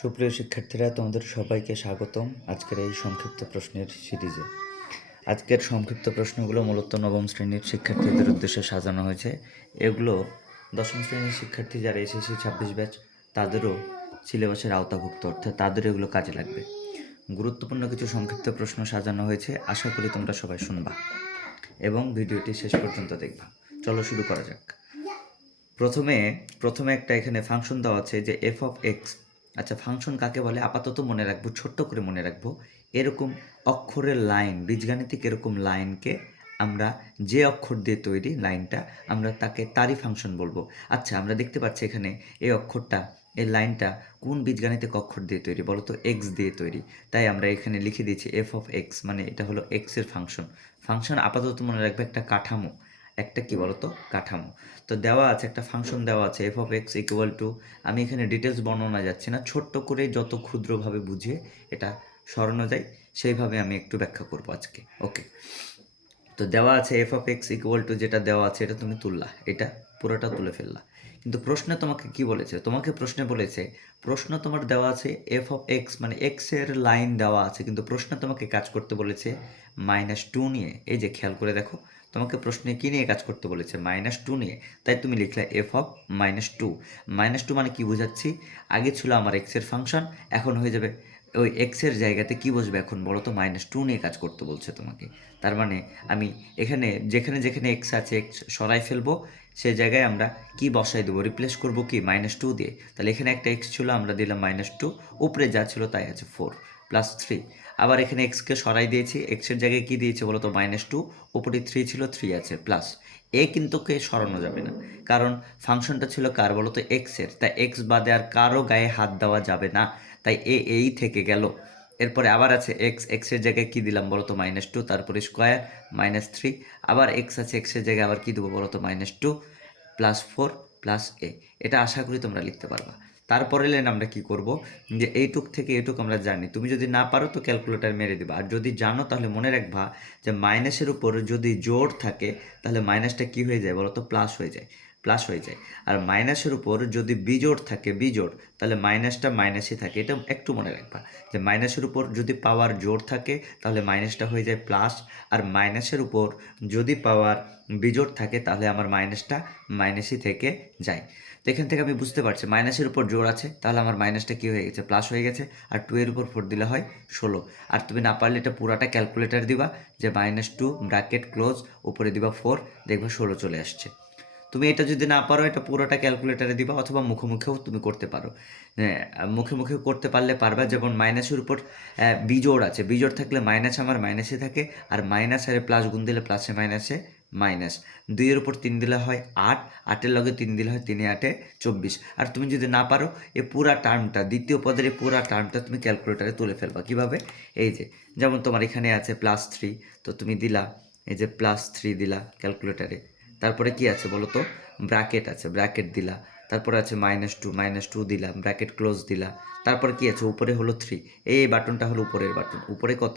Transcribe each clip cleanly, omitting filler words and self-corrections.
সুপ্রিয় শিক্ষার্থীরা, তোমাদের সবাইকে স্বাগতম আজকের এই সংক্ষিপ্ত প্রশ্নের সিরিজে। আজকের সংক্ষিপ্ত প্রশ্নগুলো মূলত নবম শ্রেণীর শিক্ষার্থীদের উদ্দেশ্যে সাজানো হয়েছে। এগুলো দশম শ্রেণীর শিক্ষার্থী যারা এসএসসি 26 ব্যাচ তাদেরও সিলেবাসের আওতাভুক্ত, অর্থাৎ তাদেরও এগুলো কাজে লাগবে। গুরুত্বপূর্ণ কিছু সংক্ষিপ্ত প্রশ্ন সাজানো হয়েছে, আশা করি তোমরা সবাই শুনবা এবং ভিডিওটি শেষ পর্যন্ত দেখবা। চলো শুরু করা যাক। প্রথমে একটা এখানে ফাংশন দেওয়া আছে যে এফ অফ এক্স। আচ্ছা, ফাংশন কাকে বলে আপাতত মনে রাখবো, ছোট্ট করে মনে রাখবো। এরকম অক্ষরের লাইন, বীজগাণিতিক এরকম লাইনকে আমরা যে অক্ষর দিয়ে তৈরি লাইনটা, আমরা তাকে তারই ফাংশন বলবো। আচ্ছা, আমরা দেখতে পাচ্ছি এখানে এই অক্ষরটা, এই লাইনটা কোন বীজগাণিতিক অক্ষর দিয়ে তৈরি বলো তো? এক্স দিয়ে তৈরি। তাই আমরা এখানে লিখে দিয়েছি এফ অফ এক্স, মানে এটা হলো এক্সের ফাংশন। ফাংশন আপাতত মনে রাখবে একটা কাঠামো, একটা কি বলতো কাঠামো। তো দেওয়া আছে একটা ফাংশন দেওয়া আছে F of x equal two, আমি এখানে ডিটেলস বর্ণনা যাচ্ছি না, ছোট্ট করে যত ক্ষুদ্রভাবে বুঝিয়ে এটা সরানো যায় সেইভাবে আমি একটু ব্যাখ্যা করবো আজকে। ওকে, তো দেওয়া আছে F of x equal two, যেটা দেওয়া আছে এটা তুমি তুললা, এটা পুরোটা তুলে ফেললা। কিন্তু প্রশ্নে তোমাকে কি বলেছে? তোমাকে প্রশ্নে বলেছে, প্রশ্ন তোমার দেওয়া আছে এফ অফ এক্স মানে এক্সের লাইন দেওয়া আছে, কিন্তু প্রশ্নে তোমাকে কাজ করতে বলেছে -2 নিয়ে। এই যে খেয়াল করে দেখো, তোমাকে প্রশ্নে কী নিয়ে কাজ করতে বলেছে? -2 নিয়ে। তাই তুমি লিখলে এফ অফ -2। -2 মানে কি বোঝাচ্ছি? আগে ছিল আমার এক্সের ফাংশন, এখন হয়ে যাবে ওই এক্সের জায়গাতে কি বসবে এখন বলো তো? -2 নিয়ে কাজ করতে বলছে তোমাকে। তার মানে আমি এখানে যেখানে যেখানে এক্স আছে এক্স সরাই ফেলবো, সে জায়গায় আমরা কি বসাই দেবো? রিপ্লেস করবো কি -2 দিয়ে। তাহলে এখানে একটা এক্স ছিল, আমরা দিলাম -2, উপরে যা ছিল তাই আছে 4 + 3। আবার এখানে এক্সকে সরাই দিয়েছি, এক্সের জায়গায় কি দিয়েছে বলো তো? -2, উপরে 3 ছিল, 3 আছে প্লাস। এ কিন্তু কে সরানো যাবে না, কারণ ফাংশনটা ছিল কার বলো তো? এক্সের। তাই এক্স বাদে আর কারো গায়ে হাত দেওয়া যাবে না, তাই এই থেকে গেল। এরপরে আবার আছে এক্স, এক্সের জায়গায় কী দিলাম বলো তো? -2, তারপরে স্কোয়ার -3। আবার এক্স আছে, এক্সের জায়গায় আবার কী দেবো বলো তো? -2 + 4 + a। এটা আশা করি তোমরা লিখতে পারবা। তারপরে লাইন আমরা কি করব, যে এইটুক থেকে এইটুক আমরা জানি। তুমি যদি না পারো তো ক্যালকুলেটার মেরে দিবা, আর যদি জানো তাহলে মনে রাখবা যে মাইনাসের উপর যদি জোড় থাকে তাহলে মাইনাসটা কি হয়ে যায় বলো তো? প্লাস হয়ে যায়, প্লাস হয়ে যায়। আর মাইনাসের উপর যদি বিজোড় থাকে, বিজোড়, তাহলে মাইনাসটা মাইনাসই থাকে। এটা একটু মনে রাখবা যে মাইনাসের উপর যদি পাওয়ার জোড় থাকে তাহলে মাইনাসটা হয়ে যায় প্লাস, আর মাইনাসের উপর যদি পাওয়ার বিজোড় থাকে তাহলে আমার মাইনাসটা মাইনাসই থেকে যায়। তো এখান থেকে আমি বুঝতে পারছি মাইনাসের উপর জোড় আছে, তাহলে আমার মাইনাসটা কী হয়ে গেছে? প্লাস হয়ে গেছে। আর 2 এর উপর 4 দিলে হয় 16। আর তুমি না পারলে এটা পুরাটা ক্যালকুলেটার দিবা, যে -2 ব্র্যাকেট ক্লোজ, উপরে দিবা 4, দেখবা 16 চলে আসছে। তুমি এটা যদি না পারো এটা পুরোটা ক্যালকুলেটারে দিবা, অথবা মুখে তুমি করতে পারো। মুখে করতে পারলে পারবা। যেমন মাইনাসের উপর বিজোড় আছে, বিজোড় থাকলে মাইনাস আমার মাইনাসে থাকে, আর মাইনাস আর প্লাস গুণ দিলে প্লাসে মাইনাসে মাইনাস। 2 এর উপর 3 দিলে হয় 8, 8-এর লগে 3 দিলে হয় 3 8 24। আর তুমি যদি না পারো এই পুরা টার্মটা, দ্বিতীয় পদের এই পুরা টার্মটা তুমি ক্যালকুলেটারে তুলে ফেলবা। কিভাবে? এই যে যেমন তোমার এখানে আছে +3, তো তুমি দিলা এই যে +3 দিলা ক্যালকুলেটারে। তারপরে কি আছে বলো তো? ব্র্যাকেট আছে, ব্র্যাকেট দিলা। তারপরে আছে -2 দিলাম, ব্র্যাকেট ক্লোজ দিলা। তারপরে কি আছে? উপরে হলো 3। এই বাটনটা হলো উপরের বাটন। উপরে কত?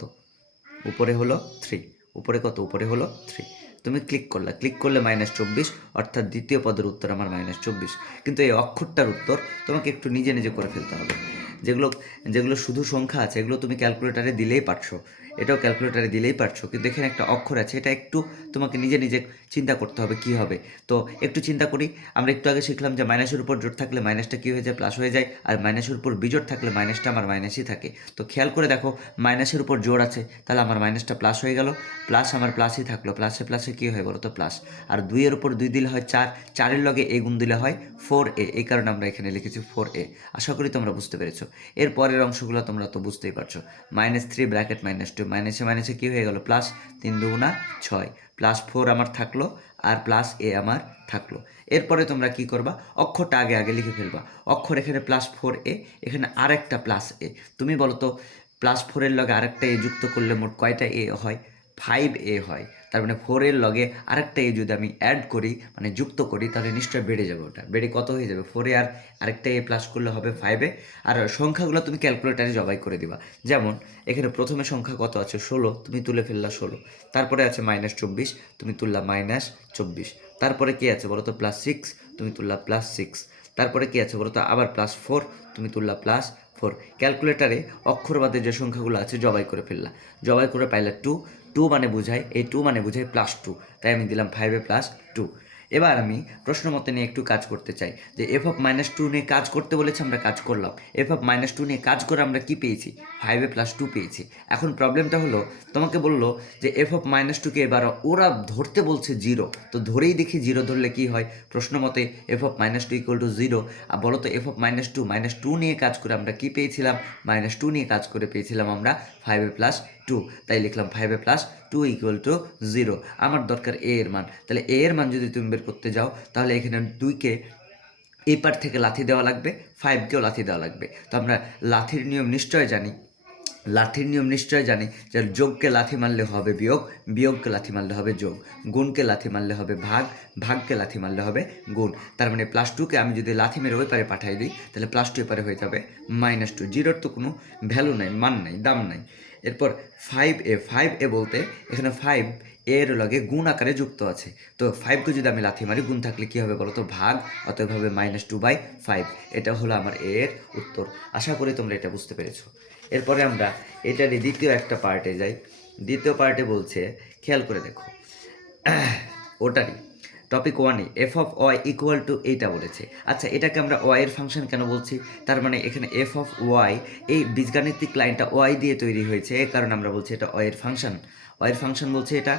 উপরে হলো 3। উপরে কত? উপরে হলো 3। তুমি ক্লিক করলা, ক্লিক করলে -24, অর্থাৎ দ্বিতীয় পদের উত্তর আমার -24। কিন্তু এই অক্ষরটার উত্তর তোমাকে একটু নিজে নিজে করে ফেলতে হবে। যেগুলো যেগুলো শুধু সংখ্যা আছে এগুলো তুমি ক্যালকুলেটারে দিলেই পারছো, এটাও ক্যালকুলেটারে দিলেই পারছো, কিন্তু এখানে একটা অক্ষর আছে, এটা একটু তোমাকে নিজে নিজে চিন্তা করতে হবে কী হবে। তো একটু চিন্তা করি। আমরা একটু আগে শিখলাম যে মাইনাসের উপর জোড় থাকলে মাইনাসটা কী হয়ে যায়? প্লাস হয়ে যায়। আর মাইনাসের উপর বিজোড় থাকলে মাইনাসটা আমার মাইনাসই থাকে। তো খেয়াল করে দেখো, মাইনাসের উপর জোড় আছে, তাহলে আমার মাইনাসটা প্লাস হয়ে গেল, প্লাস আমার প্লাসই থাকলো, প্লাসে প্লাসে কী হয় বলো তো? প্লাস। আর 2 এর উপর 2 দিলে হয় 4, 4-এর লগে এ গুণ দিলে হয় 4a। এই কারণে আমরা এখানে লিখেছি 4a। আশা করি তোমরা বুঝতে পেরেছো। এর পরের অংশগুলো তোমরা তো বুঝতেই পারছো। -3 ব্র্যাকেট -2, মাইনাসে মাইনাসে কী হয়ে গেল? প্লাস, 3 2 6, +4 আমার থাকলো, আর +a আমার থাকলো। এরপরে তোমরা কি করবা? অক্ষরটা আগে আগে লিখে ফেলবা। অক্ষর এখানে +4a, এখানে আরেকটা +a। তুমি বলো তো, +4 এর লগে আরেকটা এ যুক্ত করলে মোট কয়টা এ হয়? 5a হয়। তার মানে 4 এর লগে আরেকটা এ যদি আমি অ্যাড করি, মানে যুক্ত করি, তাহলে নিশ্চয়ই বেড়ে যাবে। ওটা বেড়ে কত হয়ে যাবে? 4 এ আর আরেকটা এ প্লাস করলে হবে 5a। আর সংখ্যাগুলো তুমি ক্যালকুলেটারে জবাই করে দিবা। যেমন এখানে প্রথমে সংখ্যা কত আছে? 16, তুমি তুলে ফেললা 16। তারপরে আছে -24, তুমি তুললা -24। তারপরে কি আছে বলো তো? +6, তুমি তুললা +6। তারপরে কি আছে বলো তো? আবার +4, তুমি তুললা +4। 4। ক্যালকুলেটারে অক্ষর বাদে যে সংখ্যাগুলো আছে জবাই করে ফেললাম, জবাই করে পাইলে 2, 2 মানে বোঝায়, এই 2 মানে বোঝায় +2, তাই আমি দিলাম 5 + 2। এবার আমি প্রশ্ন মতে নিয়ে একটু কাজ করতে চাই, যে f(-2) নিয়ে কাজ করতে বলেছে, আমরা কাজ করলাম। f(-2) নিয়ে কাজ করে আমরা কি পেয়েছি? 5 + 2 পেয়েছি। এখন প্রবলেমটা হলো, তোমাকে বললো যে f(-2)কে এবার ওরা ধরতে বলছে 0, তো ধরেই দেখি 0 ধরলে কি হয়। প্রশ্ন মতে f(-2) = 0। আর বলো তো f(-2) -2 নিয়ে কাজ করে আমরা কি পেয়েছিলাম? -2 নিয়ে কাজ করে পেয়েছিলাম আমরা 5 + 2, তাই লিখলাম 5 + 2 = 0। আমার দরকার a এর মান, তাহলে a এর মান যদি তুমি বের করতে যাও, তাহলে এখানে 2কে এই পার থেকে লাথি দেওয়া লাগবে, 5কেও লাথি দেওয়া লাগবে। তো আমরা লাথির নিয়ম নিশ্চয় জানি, যে যোগকে লাথি মারলে হবে বিয়োগ, বিয়োগকে লাথি মারলে হবে যোগ, গুণকে লাথি মারলে হবে ভাগ, ভাগকে লাথি মারলে হবে গুণ। তার মানে +2কে আমি যদি লাথি মেরে ওই পারে পাঠিয়ে দিই, তাহলে +2 এপারে হয়ে যাবে -2। জিরোর তো কোনো ভ্যালু নাই, মান নাই, দাম নাই। এরপর 5a বলতে এখানে 5 এর লগে গুণ আকারে যুক্ত আছে। তো 5কে যদি আমি লাথি মারি, গুণ থাকলে কী হবে বলো তো? ভাগ, অতএব হবে -2/5। এটা হলো আমার এর উত্তর। আশা করি তোমরা এটা বুঝতে পেরেছো। এরপরে আমরা এটারই দ্বিতীয় একটা পার্টে যাই। দ্বিতীয় পার্টে বলছে, খেয়াল করে দেখো, ওটারই টপিক 1-এ f(y) = এইটা বলেছে। আচ্ছা, এটাকে আমরা y এর ফাংশন কেন বলছি? তার মানে এখানে f(y) এই বীজগাণিতিক লাইনটা y দিয়ে তৈরি হয়েছে, এই কারণে আমরা বলছি এটা y এর ফাংশন। y এর ফাংশন বলছে এটা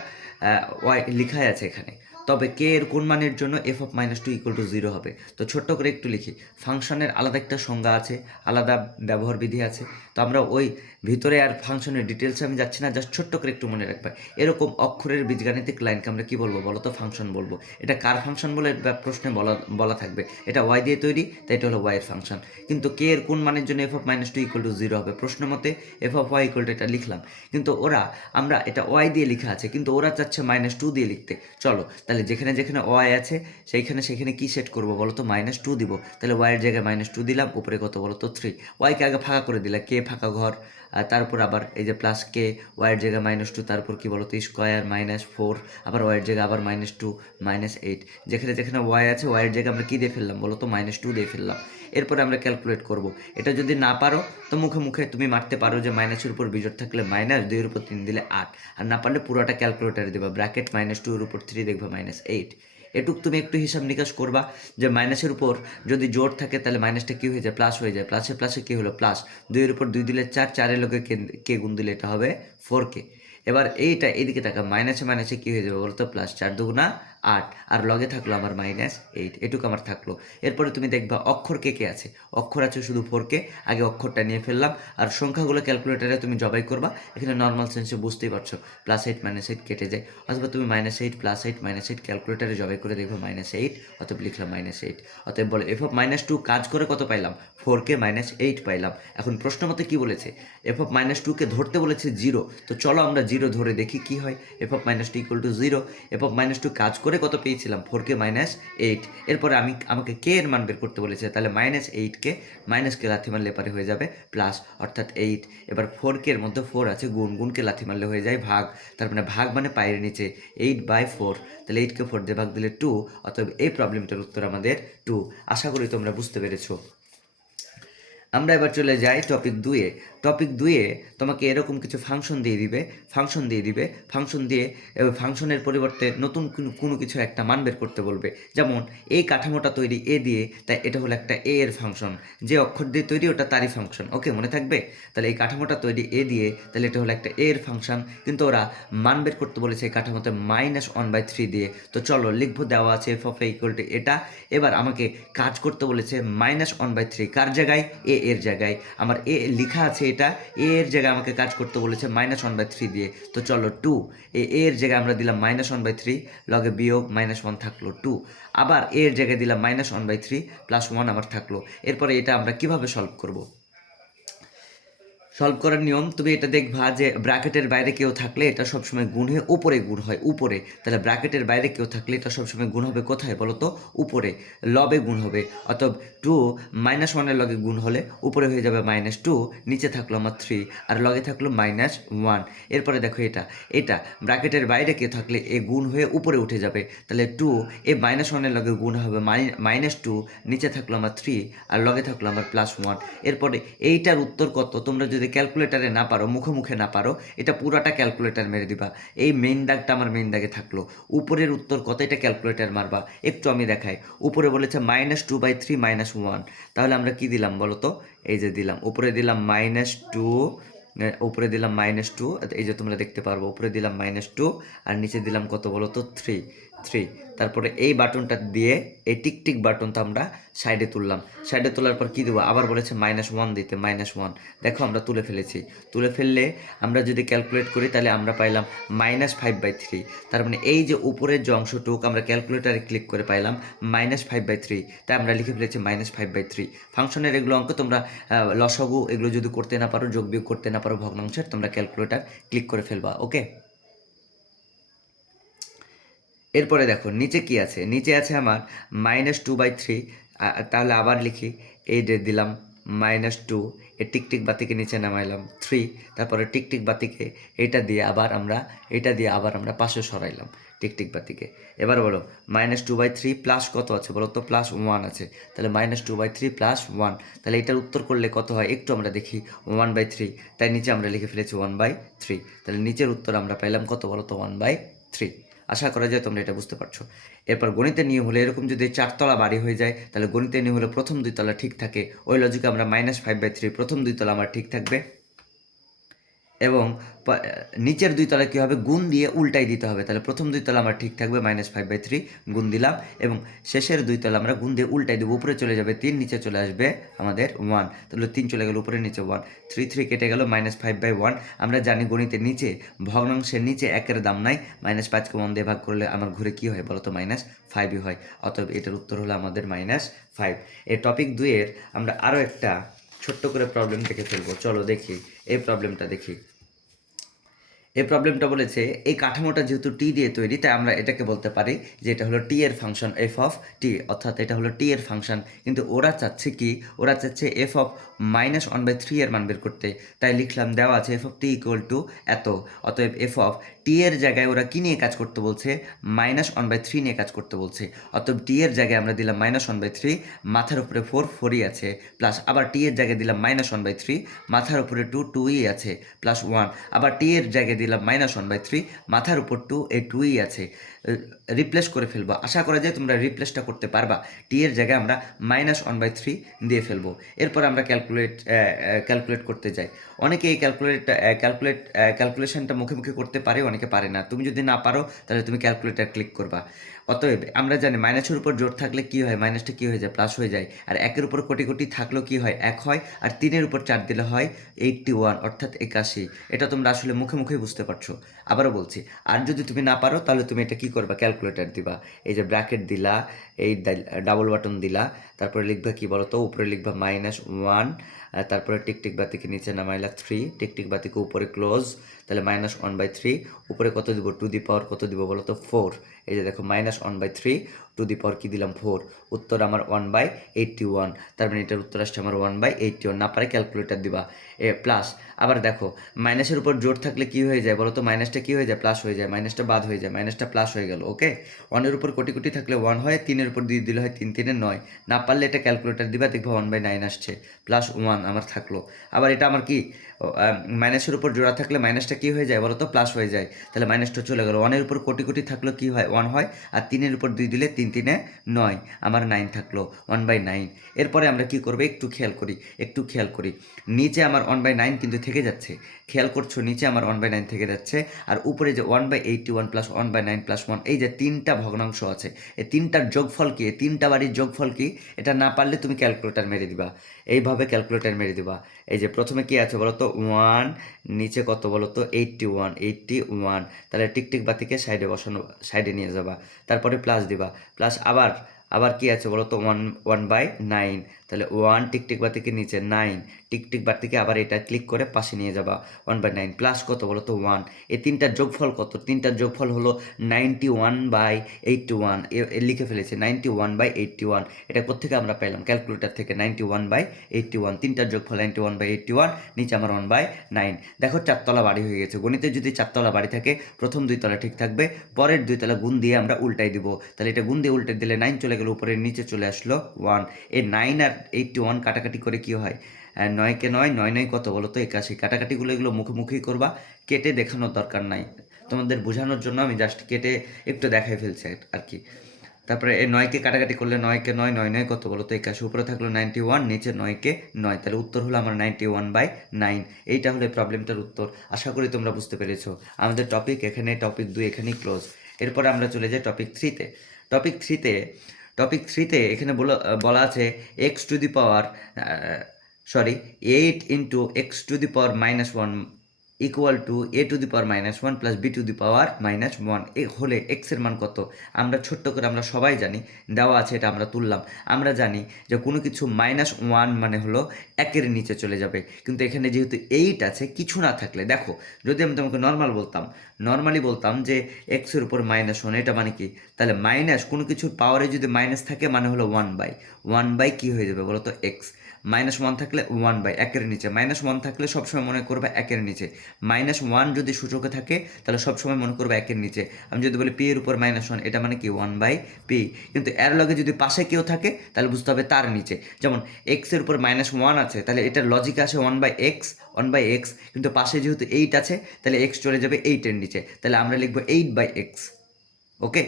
y লেখাই আছে এখানে। তবে k এর কোন মানের জন্য f(-2) = 0 হবে? তো ছোট্ট করে একটু লিখি, ফাংশনের আলাদা একটা সংজ্ঞা আছে, আলাদা ব্যবহার বিধি আছে। তো আমরা ওই ভিতরে আর ফাংশনের ডিটেলসে আমি যাচ্ছি না, জাস্ট ছোট্ট করে একটু মনে রাখবে। এরকম অক্ষরের বীজগাণিতিক লাইনকে আমরা কি বলবো বলো তো? ফাংশন বলবো। এটা কার ফাংশন বলে প্রশ্নে বলা থাকবে, এটা y দিয়ে তৈরি, তাই এটা হলো y এর ফাংশন। কিন্তু k এর কোন মানের জন্য f(-2) = 0 হবে? প্রশ্ন মতে f(y) এটা লিখলাম, কিন্তু আমরা এটা y দিয়ে লেখা আছে, কিন্তু ওরা চাচ্ছে -2 দিয়ে লিখতে। চলো তাহলে যেখানে যেখানে y আছে সেইখানে কি সেট করব বলো তো? -2 দিব। তাহলে y এর জায়গায় -2 দিলাম, উপরে কত বলো তো? 3। y-কে আগে ফাঁকা করে দিলা, k ফাঁকা ঘর, আর তারপর আবার এই যে +k, y এর জায়গায় -2, তারপর কি বলো তো? স্কোয়ার -4, আবার y এর জায়গায় আবার -2 -8। যেখানে যেখানে y আছে, y এর জায়গায় আমরা কি দিয়ে ফেললাম বলো তো? -2 দিয়ে ফেললাম। এরপরে আমরা ক্যালকুলেট করব। এটা যদি না পারো তো মুখে মুখে তুমি মারতে পারো, যে মাইনাসের উপর বিজোড় থাকলে -2 এর উপর 3 দিলে 8, আর না পারলে পুরোটা ক্যালকুলেটারে দেবা, ব্র্যাকেট -2 এর উপর 3 দেখবা -8। এটুক তুমি একটু হিসাব নিকাশ করবা, যে মাইনাসের উপর যদি জোর থাকে তাহলে মাইনাসটা কী হয়ে যায়? প্লাস হয়ে যায়। প্লাসে প্লাসে কী হলো? প্লাস। 2 এর উপর 2 দিলে 4, 4 এর লগে কে গুণ দিলে এটা হবে 4k। এবার এইটা এইদিকে থাকা মাইনাসে মাইনাসে কী হয়ে যাবে বলো তো? প্লাস, 4 দুগুণা 8, আর লগে থাকলো আমার -8, এটুকু আমার থাকলো। এরপরে তুমি দেখবা অক্ষর কে কে আছে? অক্ষর আছে শুধু 4k, আগে অক্ষরটা নিয়ে ফেললাম। আর সংখ্যাগুলো ক্যালকুলেটারে তুমি জবাই করবা, এখানে নর্মাল সেন্সে বুঝতেই পারছো, +8 -8 কেটে যায়। অথবা তুমি -8 +8 -8 ক্যালকুলেটারে জবাই করে দেখবো -8, অতএব লিখলাম -8। অতএব বলো f(-2) কাজ করে কত পাইলাম? 4k -8 পাইলাম। এখন প্রশ্ন মতে কী বলেছে? f(-2)কে ধরতে বলেছে 0। তো চলো আমরা 0 ধরে দেখি কি হয়। f(-2) = 0। f(-2) কাজ করে কত পেয়েছিলাম? 4k -8। এরপরে আমাকে k এর মান বের করতে বলেছে, তাহলে -8কে কে লাথি মারলে এপারে হয়ে যাবে প্লাস, অর্থাৎ 8। এবার 4k এর মধ্যে 4 আছে, গুণকে লাথি মারলে হয়ে যায় ভাগ। তার মানে ভাগ মানে পায়ের নিচে 8/4, তাহলে 8কে 4 দিয়ে ভাগ দিলে 2। অতএব এই প্রবলেমটার উত্তর আমাদের 2। আশা করি তোমরা বুঝতে পেরেছো। আমরা এবার চলে যাই টপিক 2-এ। টপিক 2-এ তোমাকে এরকম কিছু ফাংশন দিয়ে দিবে, ফাংশনের পরিবর্তে নতুন কোনো কিছু একটা মান বের করতে বলবে। যেমন এই কাঠামোটা তৈরি এ দিয়ে, তাই এটা হলো একটা এ এর ফাংশন। যে অক্ষর দিয়ে তৈরি ওটা তারই ফাংশন, ওকে মনে থাকবে? তাহলে এই কাঠামোটা তৈরি এ দিয়ে, তাহলে এটা হলো একটা এ এর ফাংশন, কিন্তু ওরা মান বের করতে বলেছে এই কাঠামোতে -1/3 দিয়ে। তো চলো লিখবো, দেওয়া আছে f(a) = এটা। এবার আমাকে কাজ করতে বলেছে -1/3, কার জায়গায়? এ এর জায়গায়। আমার এ লেখা আছে, এটা এ এর জায়গায় আমাকে কাজ করতে বলেছে -1/3 দিয়ে। তো চলো 2, এর জায়গায় আমরা দিলাম -1/3, লগে বিয়োগ -1 থাকলো 2। আবার এর জায়গায় দিলাম -1/3 +1 আমার থাকলো। এরপরে এটা আমরা কিভাবে সলভ করব? সলভ করার নিয়ম তুমি এটা দেখবা যে ব্র্যাকেটের বাইরে কেউ থাকলে এটা সবসময় গুণ হয়ে উপরে গুণ হয় উপরে, তাহলে ব্র্যাকেটের বাইরে কেউ থাকলে এটা সবসময় গুণ হবে কোথায় বলো তো? উপরে, লবে গুণ হবে। অতএব 2 -1 এর লগে গুণ হলে উপরে হয়ে যাবে -2, নিচে থাকলো আমার 3 আর লগে থাকলো -1। এরপরে দেখো এটা ব্র্যাকেটের বাইরে কেউ থাকলে এ গুণ হয়ে উপরে উঠে যাবে, তাহলে 2 এ -1 এর লগে গুণ হবে -2, নিচে থাকলো আমার 3 আর লগে থাকলো আমার +1। এরপরে এইটার উত্তর কত তোমরা যদি ক্যালকুলেটারে না পারো, মুখে না পারো, এটা পুরাটা ক্যালকুলেটার মেরে দিবা। এই মেইন দাগটা আমার মেইন দাগে থাকলো, উপরের উত্তর কত এটা ক্যালকুলেটার মারবা। একটু আমি দেখাই, উপরে বলেছে -2/3 -1, তাহলে আমরা কি দিলাম বলো তো? এই যে দিলাম, উপরে দিলাম -2, উপরে দিলাম -2, এই যে তোমরা দেখতে পারবো উপরে দিলাম -2 আর নিচে দিলাম কত বলো তো? 3। তারপরে এই বাটনটা দিয়ে এই টিক বাটনটা আমরা সাইডে তুললাম, সাইডে তোলার পর কী দেবো? আবার বলেছে -1 দিতে, -1। দেখো আমরা তুলে ফেলেছি, তুলে ফেললে আমরা যদি ক্যালকুলেট করি তাহলে আমরা পাইলাম -5/3। তার মানে এই যে উপরের যে অংশটুক আমরা ক্যালকুলেটারে ক্লিক করে পাইলাম -5/3, তাই আমরা লিখে ফেলেছি -5/3। ফাংশনের এগুলো অঙ্ক তোমরা লসাগু এগুলো যদি করতে না পারো, যোগ বিয়োগ করতে না পারো ভগ্নাংশের, তোমরা ক্যালকুলেটার ক্লিক করে ফেলবা। ওকে, এরপরে দেখো নিচে কি আছে, নিচে আছে আমার -2/3। তাহলে আবার লিখি, এই যে দিলাম -2, এই টিকটিক বাতিকে নিচে নামাইলাম 3, তারপরে টিকটিক বাতিকে এটা দিয়ে আবার আমরা পাশে সরাইলাম টিকটিক বাতিকে। এবার বলো -2/3 প্লাস কত আছে বলো তো? +1 আছে, তাহলে -2/3 +1, তাহলে এটার উত্তর করলে কত হয় একটু আমরা দেখি, 1/3। তাই নিচে আমরা লিখে ফেলেছি 1/3, তাহলে নিচের উত্তর আমরা পাইলাম কত বলো তো? 1/3। আশা করা যায় তোমরা এটা বুঝতে পারছো। এরপর গণিতের নিয়ম হলে এরকম যদি 4 তলা বাড়ি হয়ে যায় তাহলে গণিতের নিয়ম হলে প্রথম 2 তলা ঠিক থাকে, ওই লজিকে আমরা -5/3 প্রথম 2 তলা আমার ঠিক থাকবে এবং নিচের 2 তলা কী হবে? গুণ দিয়ে উল্টাই দিতে হবে, তাহলে প্রথম 2 তলা আমার ঠিক থাকবে -5/3 গুণ দিলাম এবং শেষের 2 তলা আমরা গুণ দিয়ে উল্টাই দেবো, উপরে চলে যাবে 3, নিচে চলে আসবে আমাদের 1, তাহলে 3 চলে গেল উপরে, নিচে 1, 3 কেটে গেল -5/1। আমরা জানি গণিতের নিচে ভগ্নাংশের নিচে 1-এর দাম নাই, -5কে 1 দিয়ে ভাগ করলে আমার ঘুরে কী হয় বলো তো? -5ই হয়। অতএব এটার উত্তর হলো আমাদের -5। এই টপিক 2-এর আমরা আরও একটা ছোট্ট করে প্রবলেম দেখে ফেলবো, চলো দেখি এই প্রবলেমটা দেখি। এই প্রবলেমটা বলেছে এই কাঠামোটা যেহেতু টি দিয়ে তৈরি, তাই আমরা এটাকে বলতে পারি যে এটা হলো টি এর ফাংশন f(t), অর্থাৎ এটা হলো টি এর ফাংশন। কিন্তু ওরা চাচ্ছে কি? ওরা চাচ্ছে f(-1/3) এর মান বের করতে। তাই লিখলাম, দেওয়া আছে f(t) এত, অতএব f(t) এর জায়গায় ওরা কি নিয়ে কাজ করতে বলছে? -1/3 নিয়ে কাজ করতে বলছে। অতএব টি এর জায়গায় আমরা দিলাম -1/3, মাথার উপরে 4ই আছে, প্লাস আবার টি এর জায়গায় দিলাম -1/3, মাথার উপরে 2ই আছে, প্লাস 1, আবার টি এর জায়গায় দিলাম -1/3, মাথার উপর 2, এই 2ই আছে। রিপ্লেস করে ফেলবো, আশা করা যায় তোমরা রিপ্লেসটা করতে পারবা। টি এর জায়গায় আমরা -1/3 দিয়ে ফেলবো। এরপর আমরা ক্যালকুলেট করতে যাই। অনেকে এই ক্যালকুলেশনটা মুখে করতে পারে, অনেকে পারে না। তুমি যদি না পারো তাহলে তুমি ক্যালকুলেটার ক্লিক করবা। অতএব আমরা জানি মাইনাসের উপর জোর থাকলে কি হয়? মাইনাসটা কি হয়ে যায়? প্লাস হয়ে যায়। আর 1-এর উপর কোটি থাকলেও কি হয়? 1 হয়। আর 3-এর উপর 4 দিলে হয় 81, অর্থাৎ 81। এটা তোমরা আসলে মুখে বুঝতে পারছো। আবারও বলছি, আর যদি তুমি না পারো তাহলে তুমি এটা কি করবা? ক্যালকুলেটর দিবা। এই যে ব্র্যাকেট দিলা, এই ডাবল বাটন দিলা, তারপরে লিখবা কি বলো তো? উপরে লিখবা -1, তারপরে টিকটিক বাতিকে নিচে নামাইলা 3, টিকটিক বাতিকে উপরে ক্লোজ, তাহলে -1/3, উপরে কত দিব? টু দি পাওয়ার কত দিব বলো তো? 4। এই যে দেখো -1/3 টু দি পাওয়ার কি দিলাম? 4। উত্তর আমার 1/81, তার মানে এটার উত্তর আসছে আমার 1/81। না পারে ক্যালকুলেটর দিবা। প্লাস আবার দেখো, মাইনাসের উপর জোর থাকলে কি হয়ে যায় বলো তো? মাইনাসটা কি হয়ে যায়? প্লাস হয়ে যায়। মাইনাসটা বাদ হয়ে যায়, মাইনাসটা প্লাস হয়ে গেল। ওকে, 1-এর উপর কোটি থাকলে 1 হয়, 3-এর উপর দিয়ে দিলে হয় 3 3-এ 9। না পারলে এটা ক্যালকুলেটর দিবা, দেখবো 1/9 আসছে, প্লাস 1 আমার থাকলো। আবার এটা আমার কি মাইনাসের উপর জোড়া থাকলে মাইনাসটা কি হয়ে যায় বলো তো? প্লাস হয়ে যায়, তাহলে মাইনাসটা চলে গেল। 1-এর উপর কোটি থাকলে কি হয়? 1 হয়, আর 3-এর উপর 2 দিলে 3 3-এ 9, আমার 9 থাকলো, 1/9। এরপরে আমরা কি করবো? একটু খেয়াল করি, নিচে আমার 1/9 কিন্তু থেকে যাচ্ছে। খেয়াল করছো, নিচে আমার 1/9 থেকে যাচ্ছে, আর উপরে যে 1/81 প্লাস 1/9 প্লাস 1, এই যে 3টা ভগ্নাংশ আছে, এই 3টার যোগফল কি? এই 3টা বাড়ির যোগফল কি? এটা না পারলে তুমি ক্যালকুলেটর মেরে দিবা, এইভাবে ক্যালকুলেটর মেরে দিবা। এই যে প্রথমে কি আছে বলো তো? 1, নিচে কত বলো তো? 81, তাহলে টিকটিক বাতিকে সাইডে বসানো, সাইডে নিয়ে যাবা, তারপরে প্লাস দিবা, প্লাস আবার কি আছে বলো তো? 1/9, তাহলে 1 টিকটিক বার থেকে নিচে 9 টিকটিক বার থেকে আবার এটা ক্লিক করে পাশে নিয়ে যাবা 1/9 প্লাস কত বলো তো 1। এই তিনটার যোগফল কত? তিনটার যোগফল হলো 91/81 লিখে ফেলেছে 91/81। এটা কোত্থেকে আমরা পেলাম? ক্যালকুলেটর থেকে 91/81। তিনটার যোগফল 91/81, নিচে আমার 1/9। দেখো চারতলা বাড়ি হয়ে গেছে। গণিতে যদি চারতলা বাড়ি থাকে প্রথম দুই তলা ঠিক থাকবে, পরের দুই তলা গুণ দিয়ে আমরা উল্টাই দিব। তাহলে এটা গুণ দিয়ে উল্টে দিলে 9 চলে গেল উপরে, নিচে চলে আসলো 1। এই 9 আর 81 কাটাকাটি করে কি হয়? 9কে 9, 9 9 কত বলো তো? 81। কাটাকাটিগুলো এগুলো মুখোমুখি করবা, কেটে দেখানোর দরকার নাই। তোমাদের বোঝানোর জন্য আমি জাস্ট কেটে একটু দেখাই ফেলছি আর কি। তারপরে এই 9কে কাটাকাটি করলে 9কে 9, 9 9 কত বলো তো? 81। উপরে থাকলো 91, নিচে 9কে 9। তাহলে উত্তর হলো আমার 91/9। এইটা হলো প্রবলেমটার উত্তর। আশা করি তোমরা বুঝতে পেরেছো। আমাদের টপিক 2 এখানেই ক্লোজ। এরপরে আমরা চলে যাই টপিক 3-তে। টপিক 3-তে এখানে বলা আছে x to the power 8 into x to the power -1 equal to a to the power -1 plus b to the power -1 হলে x এর মান কত? আমরা ছোট্ট করে আমরা সবাই জানি, দেওয়া আছে, এটা আমরা তুললাম। আমরা জানি যে কোনো কিছু -1 মানে হলো 1-এর নিচে চলে যাবে। কিন্তু এখানে যেহেতু 8 আছে, কিছু না থাকলে, দেখো যদি আমি তোমাকে নর্মালি বলতাম যে x এর উপর -1, এটা মানে কি? তাহলে মাইনাস কোনো কিছুর পাওয়ারে যদি মাইনাস থাকে মানে হলো 1/1 কি হয়ে যাবে বলো তো? x। -1 থাকলে 1/1-এর নিচে, -1 থাকলে সবসময় মনে করবে 1-এর নিচে। -1 যদি সূচকে থাকে তাহলে সবসময় মনে করবে 1-এর নিচে। আমি যদি বলি p এর উপর -1, এটা মানে কি? 1/p। কিন্তু এর লগে যদি পাশে কেউ থাকে তাহলে বুঝতে হবে তার নিচে। যেমন x এর উপর -1 আছে, তাহলে এটার লজিক আসে 1/x, কিন্তু পাশে যেহেতু 8 আছে তাহলে x চলে যাবে 8-এর নিচে। তাহলে আমরা লিখবো 8/x। ওকে,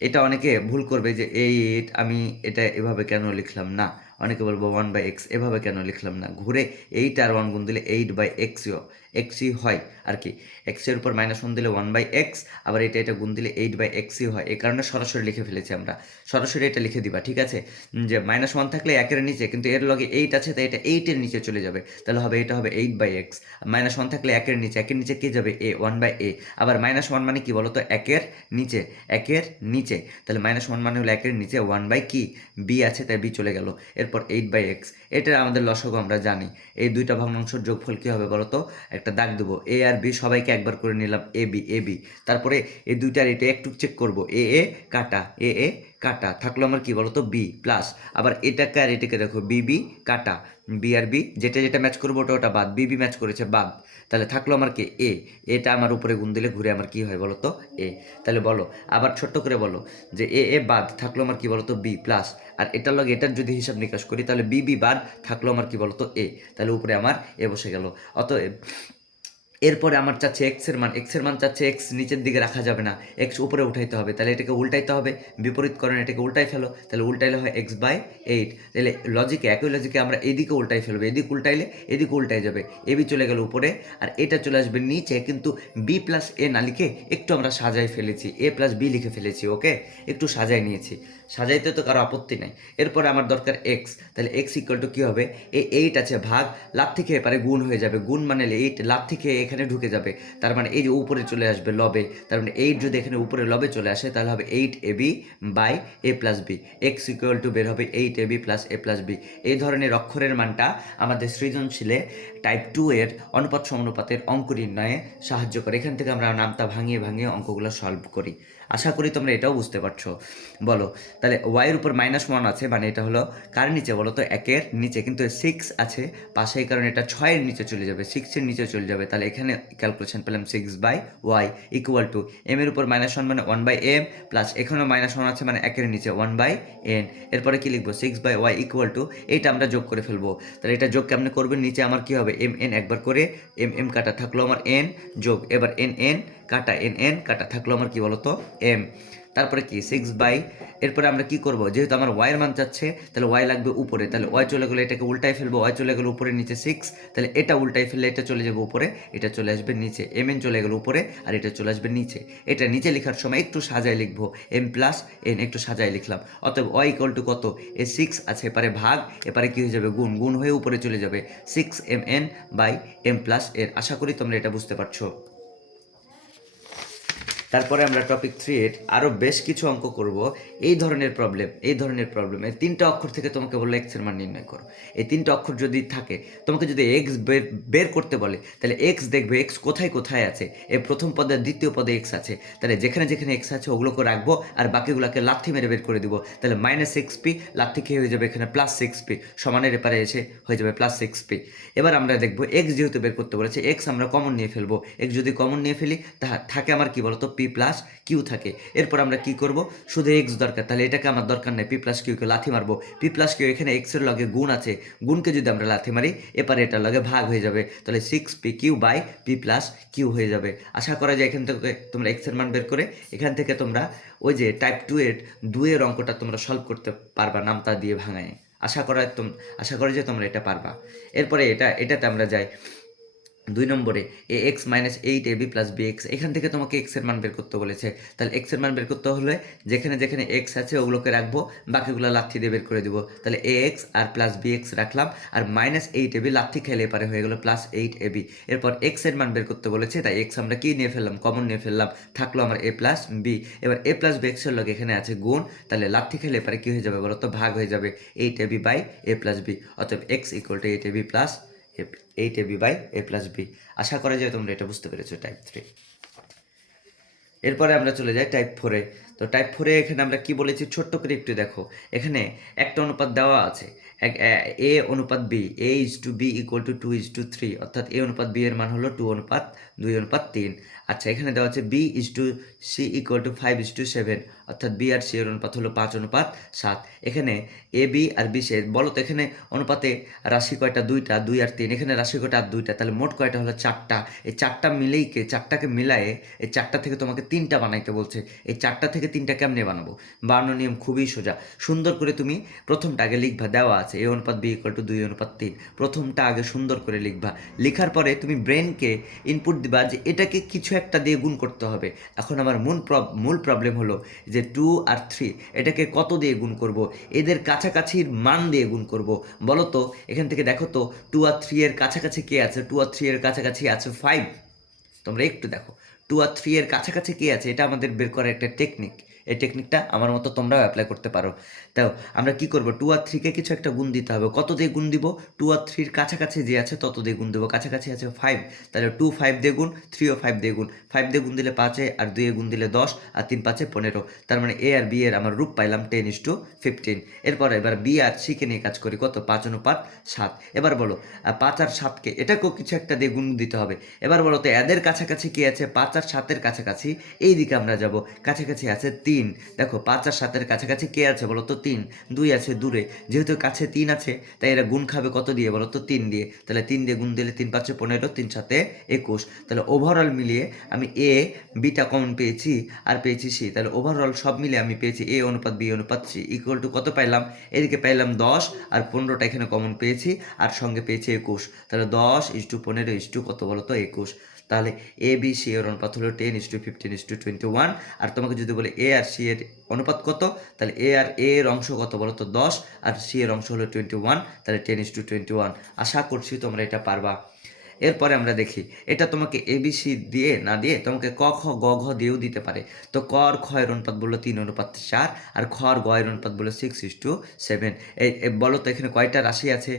এটা অনেকে ভুল করবে যে 8, আমি এটা এভাবে কেন লিখলাম না। অনেকে বলবো 1/x, এভাবে কেন লিখলাম না। ঘুরে 8 আর 1 গুণ দিলে 8/xই হয় আর কি। এক্সের উপর -1 দিলে 1/x, আবার এটা গুণ দিলে 8/xই হয়। এই কারণে সরাসরি লিখে ফেলেছি আমরা। সরাসরি এটা লিখে দিবা, ঠিক আছে? যে -1 থাকলে 1-এর নিচে, কিন্তু এর লগে 8 আছে তাই এটা 8-এর নিচে চলে যাবে। তাহলে হবে এটা হবে 8/x। -1 থাকলে 1-এর নিচে কে যাবে? a, 1/a। আবার -1 মানে কি বলো তো? 1-এর নিচে। তাহলে -1 মানে হলো 1-এর নিচে, 1 কি? b আছে তাই b চলে গেল। এরপর 8/x। এটা আমাদের লসাগু আমরা জানি। এই দুইটা ভগ্নাংশের যোগফল কী হবে বলো তো? একটা দাগ দেবো, a আর b সবাইকে একবার করে নিলাম, ab। তারপরে এই দুইটার এটা একটু চেক করবো, a কাটা থাকলো আমার কি বলো তো? b প্লাস, আবার এটাকে আর এটাকে দেখো, b কাটা, b আর b যেটা ম্যাচ করবো ওটা বাদ, b ম্যাচ করেছে বাদ। তাহলে থাকলো আমার কি? a। এটা আমার উপরে গুণ দিলে ঘুরে আমার কি হয় বলো তো? a। তাহলে বলো, আবার ছোট্ট করে বলো যে a বাদ, থাকলো আমার কি বলো তো? b প্লাস, আর এটার লগে এটার যদি হিসাব নিকাশ করি তাহলে b বাদ, থাকলো আমার কি বলো তো? a। তাহলে উপরে আমার a বসে গেল। অতএব এরপরে আমার চাচ্ছে এক্স এর মান চাচ্ছে এক্স নিচের দিকে রাখা যাবে না, এক্স উপরে উঠাইতে হবে। তাহলে এটাকে উল্টাইতে হবে, বিপরীতকরণ, এটাকে উল্টাই ফেলো। তাহলে উল্টাইলে হয় x/8। তাহলে একই লজিকে আমরা এদিকে উল্টাই ফেলবো, এদিকে উল্টাই যাবে, এবি চলে গেল উপরে আর এটা চলে আসবে নিচে। কিন্তু বি প্লাস এ না লিখে একটু আমরা সাজাই ফেলেছি, a প্লাস বি লিখে ফেলেছি। ওকে, একটু সাজাই নিয়েছি, সাজাইতে তো কারো আপত্তি নাই। এরপরে আমার দরকার এক্স। তাহলে এক্স ইকুয়াল টু কী হবে? 8 আছে ভাগ, লাভ থেকে এপারে গুণ হয়ে যাবে। গুণ মানে 8 লাভ থেকে এখানে ঢুকে যাবে, তার মানে এই যে উপরে চলে আসবে লবে। তার মানে 8 যদি এখানে উপরে লবে চলে আসে তাহলে হবে 8ab/a plus B. X equal to বের হবে 8ab plus a plus B. এই ধরনের অক্ষরের মানটা আমাদের সৃজনশীলে টাইপ 2 এর অনুপাত সমানুপাতের অঙ্ক নির্ণয়ে সাহায্য করে। এখান থেকে আমরা নামতা ভাঙিয়ে অঙ্কগুলো সলভ করি। আশা করি তোমরা এটাও বুঝতে পারছো। বলো, তাহলে ওয়াইয়ের উপর -1 আছে, মানে এটা হলো কার নিচে বলো তো? 1-এর নিচে। কিন্তু 6 আছে পাশে, এই কারণে এটা 6-এর নিচে চলে যাবে, 6-এর নিচে চলে যাবে। তাহলে এখানে ক্যালকুলেশন পেলাম 6/y ইকুয়াল টু m-এর উপর -1 মানে 1/m প্লাস এখানেও -1 আছে মানে 1-এর নিচে 1/n। এরপরে কি লিখবো? 6/y ইকুয়াল টু, এইটা আমরা যোগ করে ফেলবো। তাহলে এটা যোগ কেমনে করবেন? নিচে আমার কি হবে? mn একবার করে m কাটা, থাকলো আমার n যোগ, এবার n কাটা, থাকলো আমার কি বলতো? m। তারপরে কি 6/, এরপরে আমরা কি করব? যেহেতু আমার ওয়াইয়ের মান চাচ্ছে তাহলে ওয়াই লাগবে উপরে, তাহলে ওয়াই চলে গেলে এটাকে উল্টাই ফেলবো, ওয়াই চলে গেল উপরে, নিচে 6, তাহলে এটা উল্টাই ফেললে এটা চলে যাবে উপরে, এটা চলে আসবে নিচে, mn চলে গেল উপরে আর এটা চলে আসবে নিচে। এটা নিচে লেখার সময় একটু সাজায় লিখবো, m প্লাস n একটু সাজায় লিখলাম। অতএব ওয়াই ইকুয়াল টু কত? 6 আছে, এপারে ভাগ, এপারে কি হয়ে যাবে? গুণ হয়ে উপরে চলে যাবে 6mn/m প্লাস n। আশা করি তোমরা এটা বুঝতে পারছো। তারপরে আমরা টপিক 3 এর আরও বেশ কিছু অঙ্ক করব এই ধরনের প্রবলেম এই 3টা অক্ষর থেকে তোমাকে বললো এক্স এর মান নির্ণয় করো। এই 3টা অক্ষর যদি থাকে, তোমাকে যদি এক্স বের করতে বলে, তাহলে এক্স দেখবে এক্স কোথায় কোথায় আছে। এই প্রথম পদে দ্বিতীয় পদে এক্স আছে, তাহলে যেখানে যেখানে এক্স আছে ওগুলোকে রাখবো আর বাকিগুলোকে লাথি মেরে বের করে দিব। তাহলে -6p লাথি খেয়ে হয়ে যাবে এখানে +6p, সমানের এপারে এসে হয়ে যাবে +6p। এবার আমরা দেখবো এক্স যেহেতু বের করতে বলেছে, এক্স আমরা কমন নিয়ে ফেলবো। এক্স যদি কমন নিয়ে ফেলি থাকে আমার কি বলতো p প্লাস কিউ থাকে। এরপর আমরা কি করব, শুধু এক্স দরকার, তাহলে এটাকে আমার দরকার নেই, p প্লাস কিউকে লাথি মারবো। p প্লাস কিউ এখানে এক্স এর লগে গুণ আছে, গুণকে যদি আমরা লাথি মারি এপারে এটার লগে ভাগ হয়ে যাবে, তাহলে 6p/p প্লাস কিউ হয়ে যাবে। আশা করা যায় এখান থেকে তোমরা এক্স এর মান বের করে এখান থেকে তোমরা ওই যে টাইপ 2 এর অঙ্কটা তোমরা সলভ করতে পারবা নামতা দিয়ে ভাঙায়। আশা করি যে তোমরা এটা পারবা। এরপরে এটাতে আমরা যাই 2 নম্বরে ax - 8ab + bx। এখান থেকে তোমাকে x এর মান বের করতে বলেছে, তাহলে x এর মান বের করতে হলে যেখানে যেখানে x আছে ওগুলোকে রাখবো, বাকিগুলো লাথি দিয়ে বের করে দিব। তাহলে ax আর +bx রাখলাম, আর -8ab লাথি খেলে এপারে হয়ে গেল +8ab। এরপর x এর মান বের করতে বলেছে, তাই x আমরা কি নিয়ে ফেললাম, কমন নিয়ে ফেললাম, থাকলো আমার a + b। এবার a + bx এর লগে এখানে আছে গুণ, তাহলে লাথি খেলে এপারে কি হয়ে যাবে বলো তো, ভাগ হয়ে যাবে 8ab/a + b। অতএব x = 8ab + b। আশা করা যায় তোমরা এটা বুঝতে পেরেছো টাইপ 3। এরপরে আমরা চলে যাই টাইপ 4-এ। তো টাইপ 4-এ এখানে আমরা কি বলেছি ছোট্ট করে একটু দেখো। এখানে একটা অনুপাত দেওয়া আছে, a অনুপাত b, a/b = 2:3, অর্থাৎ a অনুপাত b এর মান হলো 2:2:3। আচ্ছা, এখানে দেওয়া আছে b/c = 5:7, অর্থাৎ b আর c এর অনুপাত হলো 5:7। এখানে a b R b c বলো তো, এখানে অনুপাতে রাশি কয়টা, 2টা, 2 আর 3। এখানে রাশি কয়টা, আর 2টা, তাহলে মোট কয়টা হলো 4টা। এই 4টাকে মিলায়ে এই 4টা থেকে তোমাকে 3টা বানাইতে বলছে। এই 4টা থেকে 3টা কেমনে বানাবো? বানানোর নিয়ম খুবই সোজা। সুন্দর করে তুমি প্রথমটা আগে লিখবা, দেওয়া আছে a অনুপাত b = 2:3। প্রথমটা আগে সুন্দর করে লিখবা, লিখার পরে তুমি ব্রেনকে ইনপুট দিবা যে এটাকে কিছু একটা দিয়ে গুণ করতে হবে। এখন আমার মূল প্রবলেম হলো যে 2 আর 3 এটাকে কত দিয়ে গুণ করব? এদের কাছাকাছির মান দিয়ে গুণ করব। বলো তো, এখান থেকে দেখো তো 2 আর 3 এর কাছাকাছি কে আছে? 2 আর 3 এর কাছাকাছি আছে 5। তোমরা একটু দেখো 2 আর 3 এর কাছাকাছি কে আছে, এটা আমাদের বের করার একটা টেকনিক। এই টেকনিকটা আমার মতো তোমরাও অ্যাপ্লাই করতে পারো। তাও আমরা কি করব, 2 আর 3কে কিছু একটা গুণ দিতে হবে। কত দিয়ে গুণ দিব? 2 আর 3 এর কাছাকাছি যে আছে তত দিয়ে গুণ দেবো। কাছাকাছি আছে 5, তাহলে 2 5 দিয়ে গুণ, 3 ও 5 দিয়ে গুণ। 5 দিয়ে গুণ দিলে 5, আর 2 এ গুণ দিলে 10, আর 3 5 15। তার মানে a আর b এর আমার রূপ পাইলাম 10:15। এবার b আর c কে নিয়ে কাজ করি, কত? 5:7। এবার বলো 5 আর 7কে এটাকেও কিছু একটা দিয়ে গুণ দিতে হবে। এবার বলো তো এদের কাছাকাছি কি আছে? 5 আর 7 এর কাছাকাছি এই দিকে আমরা যাব, কাছাকাছি আছে 3। দেখো 5 আর 7 এর কাছাকাছি কে আছে বলো তো? 3। 2 আছে দূরে, যেহেতু কাছে 3 আছে তাই এরা গুণ খাবে কত দিয়ে বলো তো? 3 দিয়ে। তাহলে 3 দিয়ে গুণ দিলে 3 5 15, 3 7 21। তাহলে ওভারঅল মিলিয়ে আমি a bটা কমন পেয়েছি আর পেয়েছি c। তাহলে ওভারঅল সব মিলিয়ে আমি পেয়েছি a অনুপাত b অনুপাত c = কত পাইলাম? এদিকে পাইলাম 10, আর 15টা এখানে কমন পেয়েছি, আর সঙ্গে পেয়েছি 21। তাহলে 10:15 কত বলো তো? 21। তাহলে এ বি সি এর অনুপাত হলো 10:15:21। আর তোমাকে যদি বলে এ আর সি এর অনুপাত কত, তাহলে এ এর অংশ কত বলো তো? 10, আর সি এর অংশ হলো 21, তাহলে 10:21। আশা করছি তোমরা এটা পারবা। এরপরে আমরা দেখি, এটা তোমাকে এবিসি দিয়ে না দিয়ে তোমাকে ক খ গ ঘ দিয়েও দিতে পারে। তো ক আর খ এর অনুপাত বললো 3:4, আর খ আর গ এর অনুপাত বললো 6:7। বলো তো এখানে কয়টা রাশি আছে?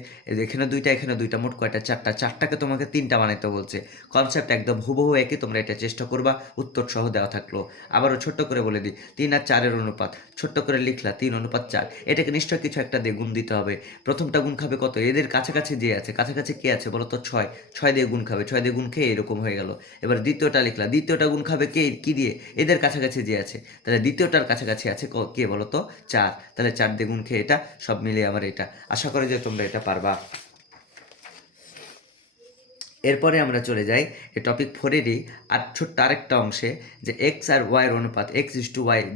এখানে 2টা, এখানে 2টা, মোট কয়টা? 4টা। 4টাকে তোমাকে 3টা বানাইতে বলছে। কনসেপ্ট একদম হুবহু একই, তোমরা এটা চেষ্টা করবা। উত্তর সহ দেওয়া থাকলো। আবারও ছোট্ট করে বলে দিই, 3 আর 4 এর অনুপাত ছোট্ট করে লিখলা 3:4। এটাকে নিশ্চয় কিছু একটা দিয়ে গুণ দিতে হবে। প্রথমটা গুণ খাবে কত? এদের কাছাকাছি যে আছে, কাছাকাছি কে আছে বলো তো? 6। 6 দিয়ে গুণ খাবে, 6 দিয়ে গুণ খেয়ে এরকম হয়ে গেল। এবার দ্বিতীয়টা লিখলা, দ্বিতীয়টা গুণ খাবে কি দিয়ে? এদের কাছাকাছি যে আছে, তাহলে দ্বিতীয়টার কাছাকাছি আছে কে বলো তো? 4। তাহলে 4 দিয়ে গুণ খেয়ে এটা, সব মিলিয়ে আমার এটা। আশা করি যে তোমরা এটা পারবা। এরপরে আমরা চলে যাই এই টপিক 4-এরই আর ছোট্ট আরেকটা অংশে, যে এক্স আর ওয়াইয়ের অনুপাত x:y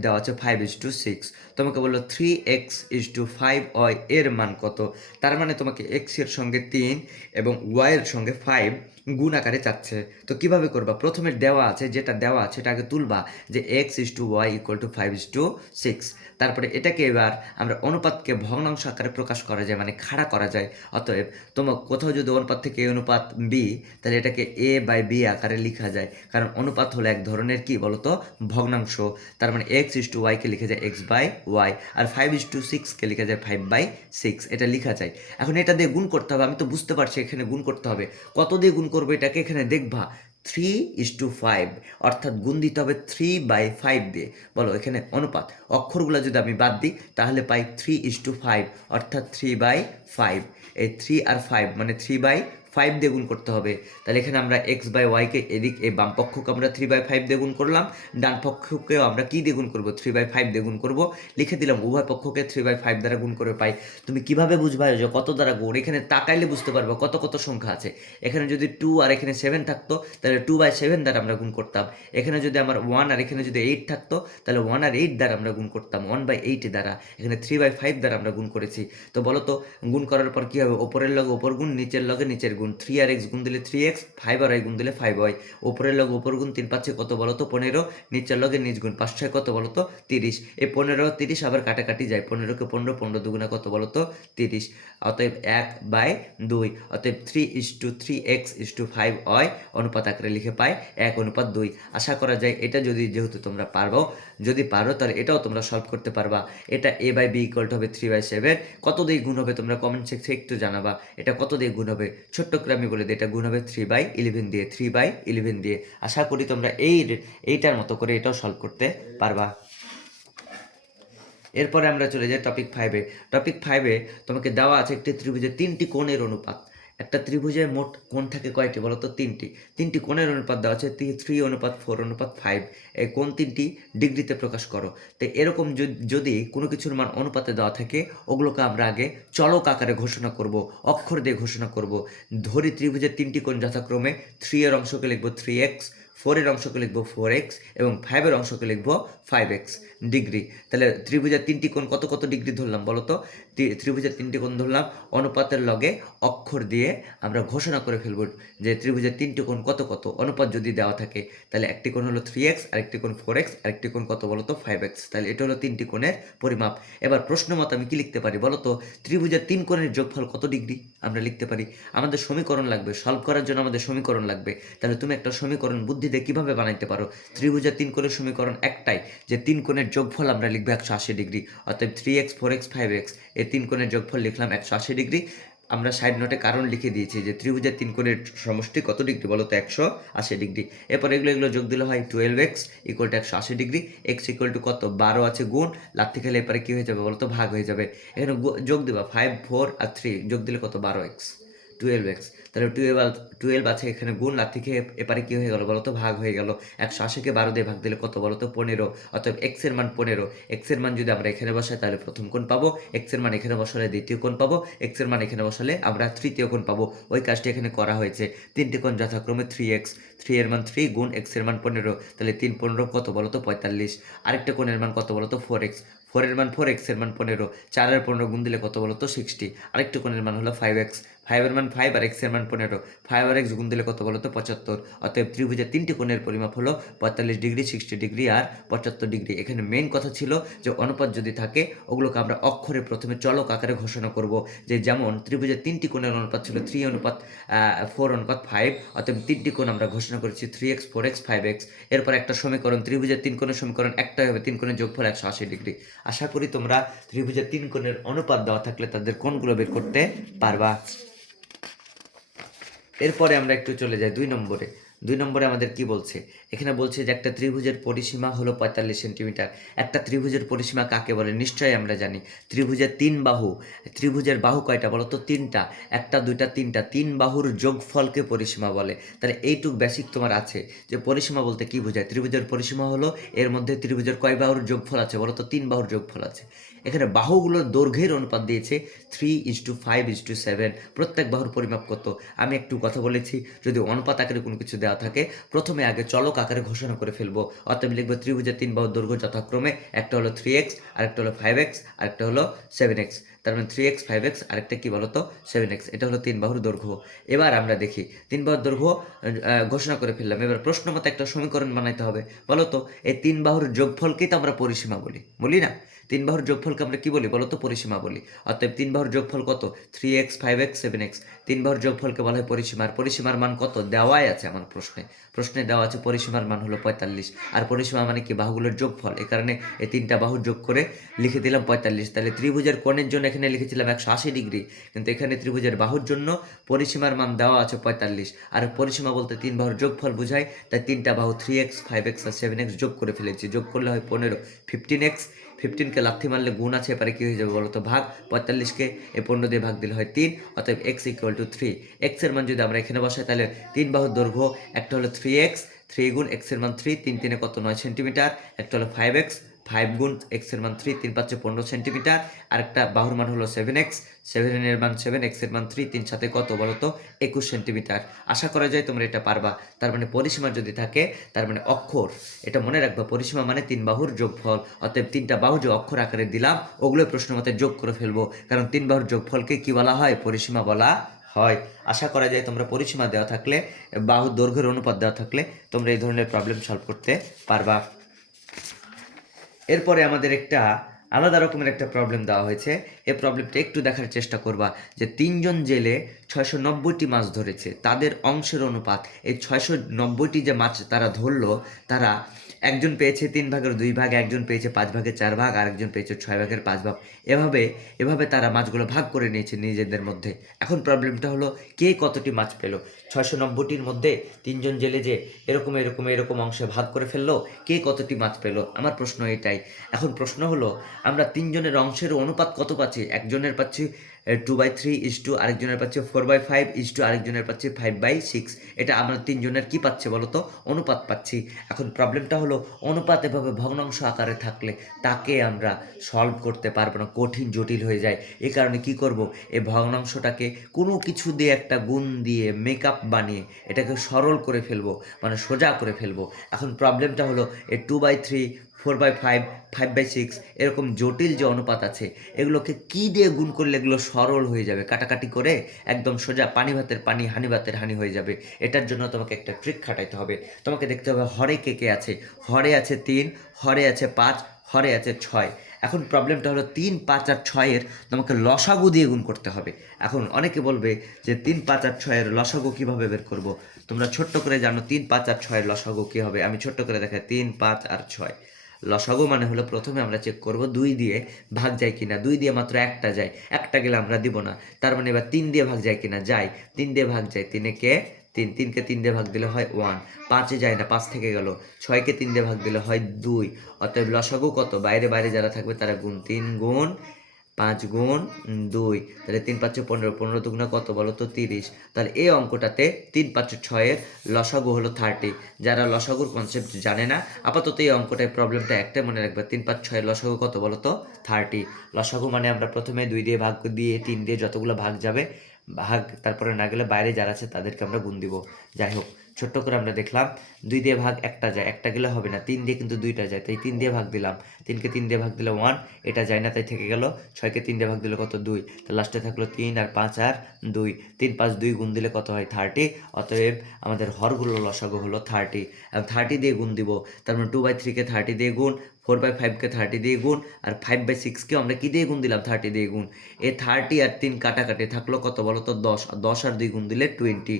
দেওয়া আছে 5:6। তোমাকে বললো 3x:5y এর মান কত? তার মানে তোমাকে x এর সঙ্গে 3 এবং y এর সঙ্গে 5 গুণ আকারে চাচ্ছে। তো কিভাবে করবা? প্রথমে দেওয়া আছে, যেটা দেওয়া আছে সেটা আগে তুলবা যে x/y = 5:6। তারপরে এটাকে এবার আমরা অনুপাতকে ভগ্নাংশ আকারে প্রকাশ করা যায়, মানে খাড়া করা যায়। অতএব তোমার কোথাও যদি অনুপাত থেকে a অনুপাত b, তাহলে এটাকে a/b আকারে লেখা যায়, কারণ অনুপাত হলো এক ধরনের কি বলতো ভগ্নাংশ। তার মানে x/y কে লিখা যায় x/y, আর 5:6 কে লিখা যায় 5/6, এটা লেখা যায়। এখন এটা দিয়ে গুণ করতে হবে, আমি তো বুঝতে পারছি এখানে গুণ করতে হবে। কত দিয়ে গুণ করবো এটাকে? এখানে দেখবা 3:5, অর্থাৎ গুণ দিতে হবে 3/5 দিয়ে। বলো এখানে অনুপাত অক্ষরগুলো যদি আমি বাদ দিই তাহলে পাই 3:5, অর্থাৎ 3/5। এই 3 আর 5 মানে 3/5 দিয়ে গুণ করতে হবে। তাহলে এখানে আমরা x/y-কে এদিক এই বাম পক্ষকে আমরা 3/5 দিয়ে গুণ করলাম, ডান পক্ষকেও আমরা কি দিয়ে গুণ করবো? 3/5 দিয়ে গুণ করবো। লিখে দিলাম উভয় পক্ষকে 3/5 দ্বারা গুণ করে পাই। তুমি কিভাবে বুঝবা যে কত দ্বারা গুণ? এখানে তাকাইলে বুঝতে পারবো কত কত সংখ্যা আছে। এখানে যদি 2 আর এখানে 7 থাকতো তাহলে 2/7 দ্বারা আমরা গুণ করতাম। এখানে যদি আমার 1 আর এখানে যদি 8 থাকতো তাহলে 1 আর 8 দ্বারা আমরা গুণ করতাম, 1/8 দ্বারা। এখানে 3/5 দ্বারা আমরা গুণ করেছি। তো বলো তো গুণ করার পর কি হবে? ওপরের লগে ওপর গুণ, নিচের লগে নিচের গুণ। 3 আর x গুণ দিলে 3x, 5 আর y গুণ দিলে 5y। ওপরের লগে ওপর গুণ, 3 5 কত বলো তো 15, নিচের লগে নিচ গুণ, 5 6 কত বলো তো 30। এই 15 30 আবার কাটাকাটি যায়, 15কে 15, 15 দুগুণা কত বলো তো 30। অতএব 1/2। অতএব 3:3x/5y অনুপাত আকারে লিখে পাই 1:2। আশা করা যায় এটা যেহেতু তোমরা পারো, যদি পারো তাহলে এটাও তোমরা সলভ করতে পারবা। এটা a/b = হবে 3/7। কত দিয়ে গুণ হবে তোমরা কমেন্ট সেকশনে একটু জানাবা, এটা কত দিয়ে গুণ হবে। ছোট্ট করে আমি বলে দিই, এটা গুণ হবে 3/11 দিয়ে, 3/11 দিয়ে। আশা করি তোমরা এইটার মতো করে এটাও সলভ করতে পারবা। এরপরে আমরা চলে যাই টপিক 5-এ। টপিক 5-এ তোমাকে দেওয়া আছে একটি ত্রিভুজের 3টি কোণের অনুপাত। একটা ত্রিভুজের মোট কোণ থাকে কয়টি বলো তো? 3টি কোণের অনুপাত দেওয়া আছে 3:4:5। এই কোণ 3টি ডিগ্রিতে প্রকাশ করো। তো এরকম যদি কোনো কিছুর মান অনুপাতে দেওয়া থাকে, ওগুলোকে আমরা আগে চলক আকারে ঘোষণা করব, অক্ষর দিয়ে ঘোষণা করব। ধরি ত্রিভুজের 3টি কোণ যথাক্রমে 3 এর অংশকে লিখব 3x, 4 এর অংশকে লিখব 4x এবং 5 এর অংশকে লিখব 5x ডিগ্রি। তাহলে ত্রিভুজের 3টি কোণ কত কত ডিগ্রি ধরলাম বলো তো? ত্রিভুজের 3টি কোণ ধরলাম, অনুপাতের লগে অক্ষর দিয়ে আমরা ঘোষণা করে ফেলব যে ত্রিভুজের 3টি কোণ কত কত। অনুপাত যদি দেওয়া থাকে তাহলে একটি কোণ হলো 3x, আরেকটি কোণ 4x, আরেকটি কোণ কত বলো তো 5x। তাহলে এটা হলো 3টি কোণের পরিমাপ। এবার প্রশ্ন মতো আমি কি লিখতে পারি বলো তো? ত্রিভুজের 3 কোণের যোগফল কত ডিগ্রি আমরা লিখতে পারি। আমাদের সমীকরণ লাগবে, সলভ করার জন্য আমাদের সমীকরণ লাগবে। তাহলে তুমি একটা সমীকরণ বুদ্ধি দিয়ে কিভাবে বানাইতে পারো? ত্রিভুজের 3 কোণের সমীকরণ একটাই, যে 3 কোণের যোগফল আমরা লিখবো 180 ডিগ্রি। অতএব 3x, 4x, 5x এই 3 কোণের যোগফল লিখলাম 180 ডিগ্রি। আমরা সাইড নোটে কারণ লিখে দিয়েছি যে ত্রিভুজের 3 কোণের সমষ্টি কত ডিগ্রি বলো তো? 180 ডিগ্রি। এরপর এগুলো যোগ দিলে হয় 12x = 180 ডিগ্রি। x = কত? 12 আছে গুণ, লাথি খেলে এরপরে কি হয়ে যাবে বলো তো? ভাগ হয়ে যাবে। এখানে যোগ দিবা 5, 4 আর 3 যোগ দিলে কত? 12x, 12x। তাহলে 12 আছে এখানে গুণ, লাথি খেয়ে এপারে কি হয়ে গেল বলো তো? ভাগ হয়ে গেল। 180-কে 12 দিয়ে ভাগ দিলে কত বলো তো? 15। অতএব x এর মান 15। x এর মান যদি আমরা এখানে বসাই তাহলে প্রথম কোণ পাবো, x এর মান এখানে বসালে দ্বিতীয় কোণ পাবো, x এর মান এখানে বসালে আমরা তৃতীয় কোণ পাবো। ওই কাজটি এখানে করা হয়েছে। 3টি কোণ যথাক্রমে 3x, 3 এর মান 3 গুণ x এর মান 15, তাহলে 3 15 কত বলো তো? 45। আরেকটা কোণের মান কত বলো তো? 4x, 4 এর মান 4, x এর মান 15, 4 আর 15 গুণ দিলে কত বলো তো? 60। আরেকটা কোণের মান হলো 5x, 5 এর মান 5 আর x এর মান 15, 5 আর x গুণ দিলে কত বলো তো? 75। অতএব ত্রিভুজের 3টি কোণের পরিমাপ হলো 45 ডিগ্রি, 60 ডিগ্রি আর 75 ডিগ্রি। এখানে মেইন কথা ছিল যে অনুপাত যদি থাকে ওগুলোকে আমরা অক্ষরে প্রথমে চলক আকারে ঘোষণা করব। যে যেমন ত্রিভুজের 3টি কোণের অনুপাত ছিল 3:4:5। অতএব 3টি কোণ আমরা ঘোষণা করেছি 3x, 4x, 5x। এরপর একটা সমীকরণ, ত্রিভুজের 3 কোণের সমীকরণ একটাই হবে, 3 কোণের যোগফল 180 ডিগ্রি। আশা করি তোমরা ত্রিভুজের 3 কোণের অনুপাত দেওয়া থাকলে তাদের কোণগুলো বের করতে পারবা। এরপরে আমরা একটু চলে যাই 2 নম্বরে আমাদের কি বলছে? এখানে বলছে যে একটা ত্রিভুজের পরিসীমা হলো 45 সেন্টিমিটার। একটা ত্রিভুজের পরিসীমা কাকে বলে নিশ্চয়ই আমরা জানি। ত্রিভুজের 3 বাহু, ত্রিভুজের বাহু কয়টা বলো তো? 3টা। 1টা 2টা 3টা, 3 বাহুর যোগফলকে পরিসীমা বলে। তাহলে এইটুক বেসিক তোমার আছে যে পরিসীমা বলতে কি বোঝায়। ত্রিভুজের পরিসীমা হলো এর মধ্যে ত্রিভুজের কয় বাহুর যোগফল আছে বলো তো? 3 বাহুর যোগফল আছে। এখানে বাহুগুলোর দৈর্ঘ্যের অনুপাত দিয়েছে 3:5:7। প্রত্যেক বাহুর পরিমাপ কত? আমি একটু কথা বলেছি, যদি অনুপাত আকারে কোনো কিছু দেওয়া থাকে প্রথমে আগে চলক আকারে ঘোষণা করে ফেলবো। অতএব লিখবো ত্রিভুজের 3 বাহুর দৈর্ঘ্য যথাক্রমে একটা হলো 3x, আরেকটা হলো 5x, আরেকটা হলো 7x। তার মানে 3x 5x, আরেকটা কি বলতো 7x। এটা হলো 3 বাহুর দৈর্ঘ্য। এবার আমরা দেখি 3 বাহুর দৈর্ঘ্য ঘোষণা করে ফেললাম। এবার প্রশ্ন মতো একটা সমীকরণ বানাইতে হবে। বলো তো এই 3 বাহুর যোগফলকেই তো আমরা পরিসীমা বলি, বলি না? 3 বাহুর যোগফলকে আমরা কি বলি বলো তো? পরিসীমা বলি। অতএব 3 বাহুর যোগফল কত? 3x 5x 7x। 3 বাহুর যোগফলকে বলা হয় পরিসীমা। আর পরিসীমার মান কত দেওয়াই আছে আমার প্রশ্নে দেওয়া আছে পরিসীমার মান হলো 45। আর পরিসীমা মানে কি? বাহুগুলোর যোগফল। এই কারণে এই 3টা বাহুর যোগ করে লিখে দিলাম 45। তাহলে ত্রিভুজের কোণের জন্য এখানে লিখেছিলাম 180 ডিগ্রি, কিন্তু এখানে ত্রিভুজের বাহুর জন্য পরিসীমার মান দেওয়া আছে 45। আর পরিসীমা বলতে 3 বাহুর যোগফল বোঝায়। তাই 3টা বাহু 3x 5x আর 7x যোগ করে ফেলেছি। যোগ করলে হয় 15, 15x। 15কে লাথি মারলে গুণ আছে, এবারে কি হয়ে যাবে বলো তো? ভাগ। 45কে এই 15 দিয়ে ভাগ দিলে হয় 3। অতএব x = 3। x এর মান যদি আমরা এখানে বসাই তাহলে 3 বাহুর দৈর্ঘ্য একটা হলো 3x, 3 গুণ x এর মান 3, 3 3 কত 9 সেন্টিমিটার। একটা হলো 5x, 5 গুণ x এর মান 3, 3 5 15 সেন্টিমিটার। আরেকটা বাহুর মান হলো 7x, 7 এর মান 7, x এর মান 3, 3 সাথে কত বলো তো? 21 সেন্টিমিটার। আশা করা যায় তোমরা এটা পারবা। তার মানে পরিসীমা যদি থাকে তার মানে অক্ষর, এটা মনে রাখবা, পরিসীমা মানে 3 বাহুর যোগফল। অতএব 3টা বাহু যে অক্ষর আকারে দিলাম ওগুলো প্রশ্ন মতে যোগ করে ফেলবো, কারণ 3 বাহুর যোগফলকে কি বলা হয়? পরিসীমা বলা হয়। আশা করা যায় তোমরা পরিসীমা দেওয়া থাকলে, বাহুর দৈর্ঘ্যের অনুপাত দেওয়া থাকলে তোমরা এই ধরনের প্রবলেম সলভ করতে পারবা। এরপরে আমাদের একটা আলাদা রকমের একটা প্রবলেম দেওয়া হয়েছে। এই প্রবলেমটা একটু দেখার চেষ্টা করবা যে 3জন জেলে 690টি মাছ ধরেছে, তাদের অংশের অনুপাত। এই 690টি যে মাছ তারা ধরলো, তারা একজন পেয়েছে 3 ভাগের 2 ভাগ, একজন পেয়েছে 5 ভাগের 4 ভাগ, আর একজন পেয়েছে 6 ভাগের 5 ভাগ। এভাবে এভাবে তারা মাছগুলো ভাগ করে নিয়েছে নিজেদের মধ্যে। এখন প্রবলেমটা হলো কে কতটি মাছ পেলো? 690টির মধ্যে 3জন জেলে যে এরকম অংশে ভাগ করে ফেললো, কে কতটি মাছ পেলো? আমার প্রশ্ন এটাই। এখন প্রশ্ন হলো আমরা 3জনের অংশের অনুপাত কত পাচ্ছি? একজনের পাচ্ছি 2/3 আরেকজনের পাচ্ছি 4/5 আরেকজনের পাচ্ছি 5/6। এটা আমরা 3জনের কি পাচ্ছে বলো তো? অনুপাত পাচ্ছি। এখন প্রবলেমটা হলো অনুপাত এভাবে ভগ্নাংশ আকারে থাকলে তাকে আমরা সলভ করতে পারবো না, কঠিন জটিল হয়ে যায়। এই কারণে কি করব? এই ভগ্নাংশটাকে কোনো কিছু দিয়ে একটা গুণ দিয়ে মেকআপ বানিয়ে এটাকে সরল করে ফেলবো, মানে সোজা করে ফেলবো। এখন প্রবলেমটা হলো এই 2/3, 4/5, 5/6 এরকম জটিল যে অনুপাত আছে এগুলোকে কি দিয়ে গুণ করলে এগুলো সরল হয়ে যাবে, কাটাকাটি করে একদম সোজা পানি ভাতের পানি হানি ভাতের হানি হয়ে যাবে। এটার জন্য তোমাকে একটা ট্রিক খাটাইতে হবে। তোমাকে দেখতে হবে হরে কে কে আছে। হরে আছে 3, হরে আছে 5, হরে আছে 6। এখন প্রবলেমটা হলো 3, 5 আর 6-এর তোমাকে লসাগু দিয়ে গুণ করতে হবে। এখন অনেকে বলবে যে 3, 5 আর 6-এর লসাগু কীভাবে বের করব? তোমরা ছোট্ট করে জানো 3, 5 আর 6-এর লসাগু কী হবে? আমি ছোট্ট করে দেখাই। 3, 5 আর 6 লসাগু মানে হলো প্রথমে আমরা চেক করব 2 দিয়ে ভাগ যায় কিনা। 2 দিয়ে মাত্র একটা যায়, একটা গেলে আমরা দিব না। তার মানে এবার 3 দিয়ে ভাগ যায় কিনা? যায়। 3 দিয়ে ভাগ যায়, 3 কে 3, 3কে 3 দিয়ে ভাগ দিলে হয় 1। 5-এ যায় না, 5 থেকে গেল। 6কে 3 দিয়ে ভাগ দিলে হয় 2। অতএব লসাগু কত? বাইরে বাইরে যারা থাকবে তারা গুণ। 3 গুণ 5 গুণ 2, তাহলে 3 5 15, 15 দুগুণা কত বলো তো? 30। তাহলে এই অঙ্কটাতে 3 5 6-এর লসাগু হলো 30। যারা লসাগুর কনসেপ্ট জানে না, আপাতত এই অঙ্কটায় প্রবলেমটা একটাই মনে রাখবে, 3 5 6-এর লসাগু কত বলো তো? 30। লসাগু মানে আমরা প্রথমে 2 দিয়ে ভাগ দিয়ে 3 দিয়ে যতগুলো ভাগ যাবে ভাগ, তারপরে না গেলে বাইরে যারা আছে তাদেরকে আমরা গুণ দিব। যাই হোক, ছোট্ট করে আমরা দেখলাম 2 দিয়ে ভাগ একটা যায়, একটা গেলে হবে না। 3 দিয়ে কিন্তু 2টা যায়, তাই 3 দিয়ে ভাগ দিলাম। 3কে 3 দিয়ে ভাগ দিলে 1, এটা যায় না তাই থেকে গেল। 6কে 3 দিয়ে ভাগ দিলে কত? 2। তো লাস্টে থাকলো 3 আর 5 আর 2। 3 5 2 গুণ দিলে কত হয়? 30। অতএব আমাদের হরগুলো লসাগু হলো 30। এবং 30 দিয়ে গুণ দিব, তার মানে 2/3-কে 30 দিয়ে গুণ, 4/5-কে 30 দিয়ে গুণ, আর 5/6-কেও আমরা কি দিয়ে গুণ দিলাম? 30 দিয়ে গুণ। এই 30 আর 3 কাটাকাটি থাকলো কত বলো তো? 10। আর 10 আর 2 গুণ দিলে 20।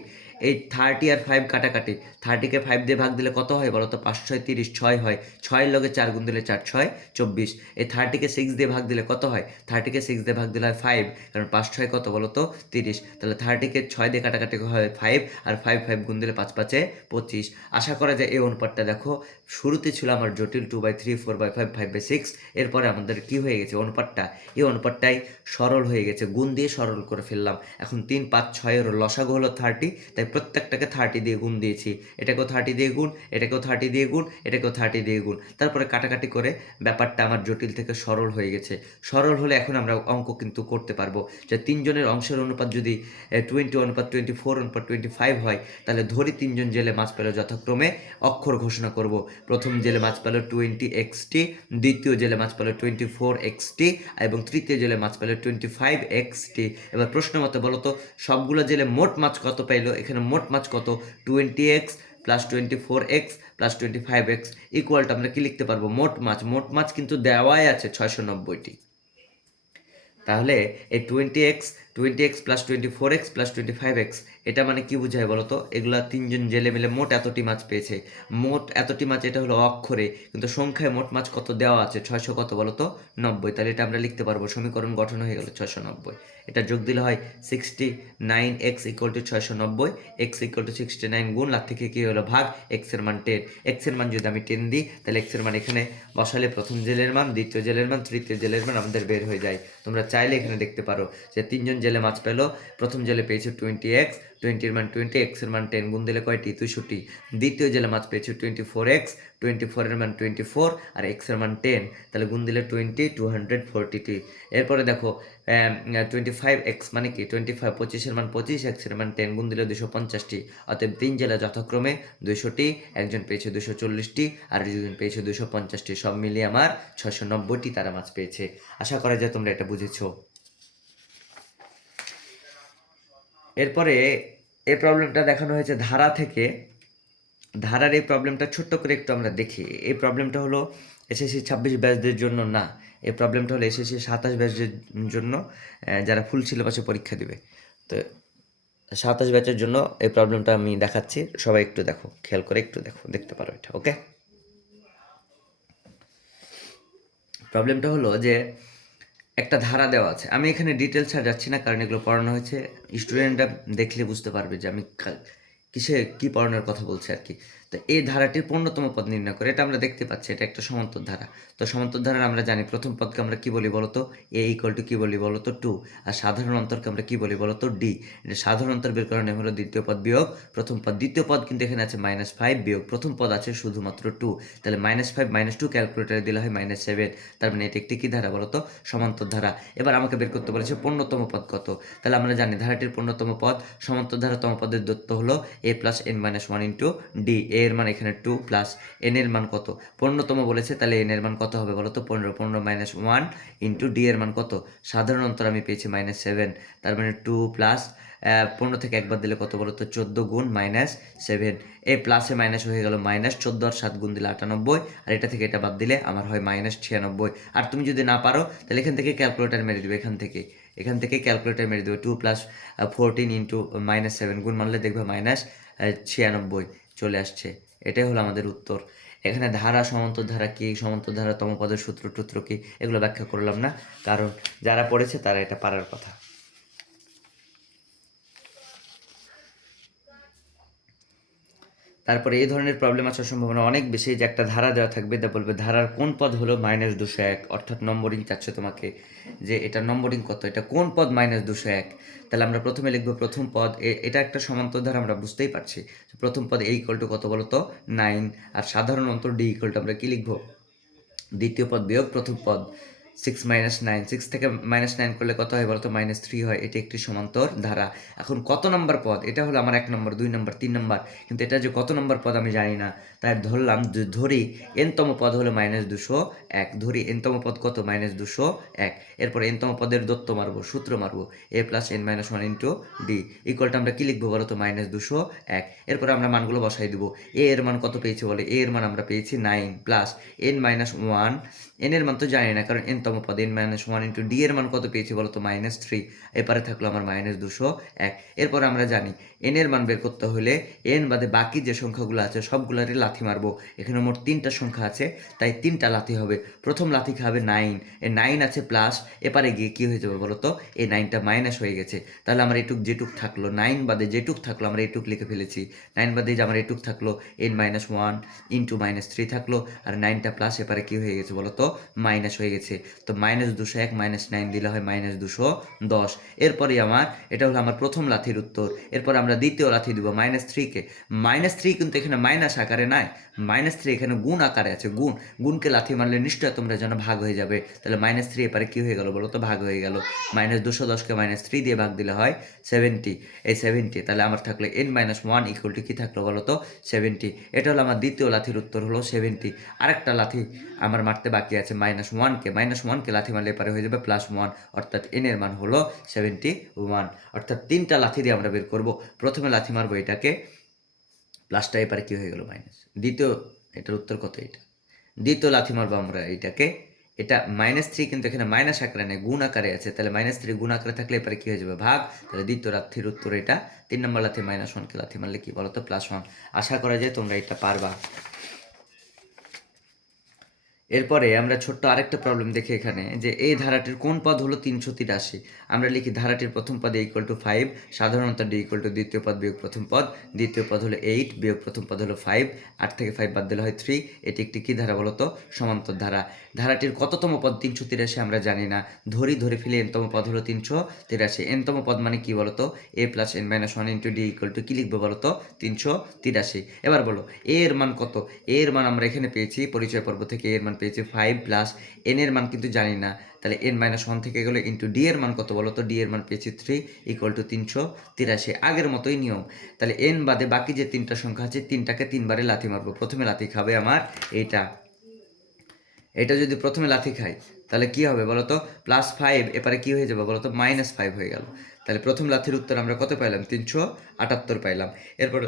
এই 30 আর 5 কাটাকাটি, 30-কে 5 দিয়ে ভাগ দিলে কত হয় বলো তো? 5 6 30, 6 হয়। 6-এর লগে 4 গুণ দিলে 4 6 24। এই 30-কে 6 দিয়ে ভাগ দিলে কত হয়? 30-কে 6 দিয়ে ভাগ দিলে হয় 5, কারণ 5 6 কত বলো তো? 30। তাহলে 30-কে 6 দিয়ে কাটাকাটি হয় 5, আর 5 5 গুণ দিলে 5 5 25। আশা করা যায় এই অনুপাতটা দেখো, শুরুতে ছিল আমার জটিল 2/3, 4/5 5/6। এরপরে আমাদের কি হয়ে গেছে অনুপাতটা, এই অনুপাতটাই সরল হয়ে গেছে, গুণ দিয়ে সরল করে ফেললাম। এখন 3 5 6 এর লসাগু হলো 30, তাই প্রত্যেকটাকে 30 দিয়ে গুণ দিয়েছি। এটাকেও 30 দিয়ে গুণ, এটাকেও 30 দিয়ে গুণ, এটাকেও 30 দিয়ে গুণ। তারপরে কাটাকাটি করে ব্যাপারটা আমার জটিল থেকে সরল হয়ে গেছে। সরল হলে এখন আমরা অঙ্ক কিন্তু করতে পারবো যে 3 জনের অংশের অনুপাত যদি 20:24:25 হয়, তাহলে ধরি 3 জন জেলে মাছ পেল, যথাক্রমে অক্ষর ঘোষণা করব। প্রথম জেলে মাছ পেল 20xt, দ্বিতীয় জেলে মাছ পেল 24xt এবং তৃতীয় জেলে মাছ পেল 25xt। এবার প্রশ্ন মতো বলো তো সবগুলো জেলে মোট মাছ কত পাইলো? এখানে মোট মাছ কত? 20x plus 24x plus 25x ইকুয়ালটা আমরা কি লিখতে পারবো? মোট মাছ। মোট মাছ কিন্তু দেওয়াই আছে 690টি। তাহলে এই 20x plus 24x plus 25x এটা মানে কি বোঝায় বলো তো? এগুলা 3 জন জেলে মিলে মোট এতটি মাছ পেয়েছে। মোট এতটি মাছ এটা হলো অক্ষরে, কিন্তু সংখ্যায় মোট মাছ কত দেওয়া আছে? 600 কত বলো তো? 90। তাহলে এটা আমরা লিখতে পারবো, সমীকরণ গঠন হয়ে গেল 690। এটা যোগ দিলে হয় 69x equal to 690, x equal to 69 গুণ লাভ থেকে কি হলো ভাগ, x এর মান 10। x এর মান যদি আমি 10 দিই, তাহলে x এর মান এখানে বসালে প্রথম জেলের মান, দ্বিতীয় জেলের মান, তৃতীয় জেলের মান আমাদের বের হয়ে যায়। তোমরা চাইলে এখানে দেখতে পারো যে 3 জন জেলে মাছ পেলো, প্রথম জেলে পেয়েছে 20x, 20 এর মান 20, x এর মান 10, গুণ দিলে কয়টি? 62। দ্বিতীয় জেলে মাছ পেয়েছে 24x, 24 এর মান 24 আর x এর মান 10, তাহলে গুণ দিলে 20, 240টি। এরপরে দেখো 25x মানে কি? 25, 25 এর মান 25, x এর মান 10, গুণ দিলে 250টি। অতএব 3 জেলা যথাক্রমে 200টি, একজন পেয়েছে 240টি আর দুজন পেয়েছে 250টি। সব মিলিয়ে আমার 690টি তারা মাছ পেয়েছে। আশা করা যায় তোমরা এটা বুঝেছো। এরপরে এই প্রবলেমটা দেখানো হয়েছে ধারা থেকে। ধারার এই প্রবলেমটা ছোট্ট করে একটু আমরা দেখি। এই প্রবলেমটা হলো এসএসসি 26 ব্যাচদের জন্য না, এই প্রবলেমটা হলো এসএসসি 27 ব্যাচদের জন্য, যারা ফুল সিলেবাসে পরীক্ষা দিবে। তো 27 ব্যাচের জন্য এই প্রবলেমটা আমি দেখাচ্ছি, সবাই একটু দেখো, খেয়াল করে একটু দেখো, দেখতে পারো এটা। ওকে, প্রবলেমটা হলো যে একটা ধারা দেওয়া আছে। আমি এখানে ডিটেলস আর যাচ্ছি না, কারণ এগুলো পড়ানো হয়েছে, স্টুডেন্টরা দেখলে বুঝতে পারবে যে আমি কিসে কি পড়ানোর কথা বলছি আর কি। তো এই ধারাটির 15তম পদ নির্ণয় করে, এটা আমরা দেখতে পাচ্ছি, এটা একটা সমান্তর ধারা। তো সমান্তর ধারার আমরা জানি প্রথম পদকে আমরা কি বলি বলতো? এ ইকুয়াল টু কি বলি বলতো? 2। আর সাধারণ অন্তরকে আমরা কি বলি বলতো? ডি। এটা সাধারণ অন্তর বের করানো হলো দ্বিতীয় পদ বিয়োগ প্রথম পদ। দ্বিতীয় পদ কিন্তু এখানে আছে -5 বিয়োগ প্রথম পদ আছে শুধুমাত্র 2, তাহলে -5 - 2 ক্যালকুলেটারে দিলে হয় -7। তার মানে এটা একটি কি ধারা বলতো? সমান্তর ধারা। এবার আমাকে বের করতে বলেছে 15তম পদ কত। তাহলে আমরা জানি ধারাটির 15তম পদ, সমান্তর ধারাতম পদের দত্ত হলো a plus n minus 1 into D. A এর মান এখানে 2 প্লাস n এর মান কত? 15তম বলেছে, তাহলে n এর মান কত হবে বলো তো? 15। 15 মাইনাস 1 ইন্টু ডি এর মান কত? সাধারণ অন্তর আমি পেয়েছি -7, তার মানে 2 প্লাস 15 থেকে একবার দিলে কত বলো তো? 14 গুণ -7। এই প্লাসে মাইনাস হয়ে গেল মাইনাস, 14 আর 7 গুণ দিলে 98, আর এটা থেকে এটা বাদ দিলে আমার হয় -96। আর তুমি যদি না পারো তাহলে এখান থেকে ক্যালকুলেটার মেরে দিবে, এখান থেকে ক্যালকুলেটার মেরে দেবে। 2 প্লাস 14 ইন্টু -7 গুণ মানলে দেখবে -96 চলে আসছে। এটাই হলো আমাদের উত্তর। এখানে ধারা, সমান্তর ধারা কি, সমান্তর ধারা তম পদের সূত্র টুত্র কি, এগুলো ব্যাখ্যা করলাম না, কারণ যারা পড়েছে তারা এটা পারার কথা। তারপরে এই ধরনের প্রবলেম আসার সম্ভাবনা অনেক বেশি, যে একটা ধারা দেওয়া থাকবে, তা বলবে ধারার কোন পদ হলো -201, অর্থাৎ নম্বরিং চাচ্ছে তোমাকে যে এটা নম্বরিং কত, এটা কোন পদ -201। তাহলে আমরা প্রথমে লিখবো প্রথম পদ, এটা একটা সমান্তর ধারা আমরা বুঝতেই পারছি। প্রথম পদ a ইকুয়াল টু কত বলো তো? 9। আর সাধারণ অন্তর ডি ইকুয়াল টু আমরা কি লিখবো? দ্বিতীয় পদ বিয়োগ প্রথম পদ, 6 - 9, 6 থেকে -9 করলে কত হয় বলতো? -3 হয়। এটি একটি সমান্তর ধারা। এখন কত নম্বর পদ? এটা হলো আমার 1 নম্বর, 2 নম্বর, 3 নম্বর, কিন্তু এটা যে কত নম্বর পদ আমি জানি না। তাই ধরলাম, ধরি n-তম পদ হলো -201, ধরি n-তম পদ কত? -201। এরপর n-তম পদের দত্ত মারবো, সূত্র মারবো, a plus n minus 1 into D ইকুয়ালটা আমরা কি লিখবো বলো তো? -201। এরপর আমরা মানগুলো বসাই দিব। a এর মান কত পেয়েছি বলে? a এর মান আমরা পেয়েছি 9 প্লাস n - 1, n এর মান তো জানি না, কারণ n তম পদ n-1 ইন্টু ডি এর মান কত পেয়েছি বলো তো -3, এপারে থাকলো আমার -201। এরপর আমরা জানি n এর মান বের করতে হলে n বাদে বাকি যে সংখ্যাগুলো আছে সবগুলোরই লাথি মারবো। এখানে মোট 3টা সংখ্যা আছে, তাই 3টা লাথি হবে। প্রথম লাথি খাবে 9, এই 9 আছে প্লাস, এপারে গিয়ে কী হয়ে যাবে বলো তো, এই 9টা মাইনাস হয়ে গেছে। তাহলে আমার যেটুক থাকলো 9 বাদে যেটুক থাকলো আমরা এটুক লিখে ফেলেছি। 9 বাদে যে আমার এটুক থাকলো n-1 ইন্টু -3 থাকলো, আর 9টা প্লাস এপারে কী হয়ে গেছে বলো তো, মাইনাস হয়ে গেছে। তো -201 -9 দিলে হয় -210। এরপরে আমার এটা হলো আমার প্রথম লাথির উত্তর। এরপর আমরা দ্বিতীয় লাথি দিব -3কে। -3 কিন্তু এখানে মাইনাস আকারে নাই, -3 এখানে গুণ আকারে আছে। গুণকে লাথি মারলে নিশ্চয় তোমরা যেন ভাগ হয়ে যাবে। তাহলে -3 এপারে কী হয়ে গেল বলো তো, ভাগ হয়ে গেল। -210কে -3 দিয়ে ভাগ দিলে হয় 70, এই 70। তাহলে আমার থাকলো n-1 ইকুয়াল টু কী থাকলো বলো তো, 70। এটা হলো আমার দ্বিতীয় লাথির উত্তর হলো 70। আরেকটা লাথি আমার মারতে বাকি আছে -1কে লাথি মারলে এপারে হয়ে যাবে +1, অর্থাৎ n এর মান হলো 71। অর্থাৎ 3টা লাথি দিয়ে আমরা বের করব। প্রথমে লাথি মারবো এটাকে, প্লাসটা এপারে কী হয়ে গেল মাইনাস। এটার উত্তর কত, এটা দ্বিতীয় লাথি মারবো আমরা এইটাকে। এটা -3 কিন্তু এখানে মাইনাস আকারে নেই, গুণ আকারে আছে। তাহলে -3 গুণ আকারে থাকলে এপারে কী হয়ে যাবে, ভাগ। তাহলে দ্বিতীয় লাথির উত্তর এটা। 3 নম্বর লাথি -1কে লাথি মারলে কি বলো তো, +1। আশা করা যায় তোমরা এটা পারবা। এরপরে আমরা ছোট্ট আরেকটা প্রবলেম দেখি এখানে, যে এই ধারাটির কোন পদ হলো 383। আমরা লিখি ধারাটির প্রথম পদ = 5, সাধারণত ডি = দ্বিতীয় পদ বিয়োগ প্রথম পদ। দ্বিতীয় পদ হলো 8 বিয়োগ প্রথম পদ হলো 5, 8 থেকে 5 বাদ দিলে হয় 3। এটি একটি কী ধারা বলো তো, সমান্তর ধারা। ধারাটির কততম পদ 383 আমরা জানি না, ধরে ফেলে n তম পদ হলো 383। n তম পদ মানে কি বলো তো, a + n-1 ইন্টু ডি = কী লিখবো বলো তো, 383। এবার বলো a এর মান কত। a এর মান আমরা এখানে পেয়েছি পরিচয় পর্ব থেকে, a এর মান পেয়েছি 5 প্লাস n এর মান কিন্তু জানি না। তাহলে n-1 থেকে গেলে ইন্টু ডি এর মান কত বলো তো, ডি এর মান পেয়েছি 3 = 383। আগের মতোই নিয়ম। তাহলে n বাদে বাকি যে 3টা সংখ্যা আছে 3টাকে 3বারে লাথি মারবো। প্রথমে লাথি খাবে আমার এটা যদি প্রথমে লাথি খাই তাহলে কি হবে বলো তো, +5, এপারে কি হয়ে যাবে বলো তো, -5 হয়ে গেল। তাহলে প্রথম লাথির উত্তর আমরা কত পাইলাম, 378 পাইলাম। এরপর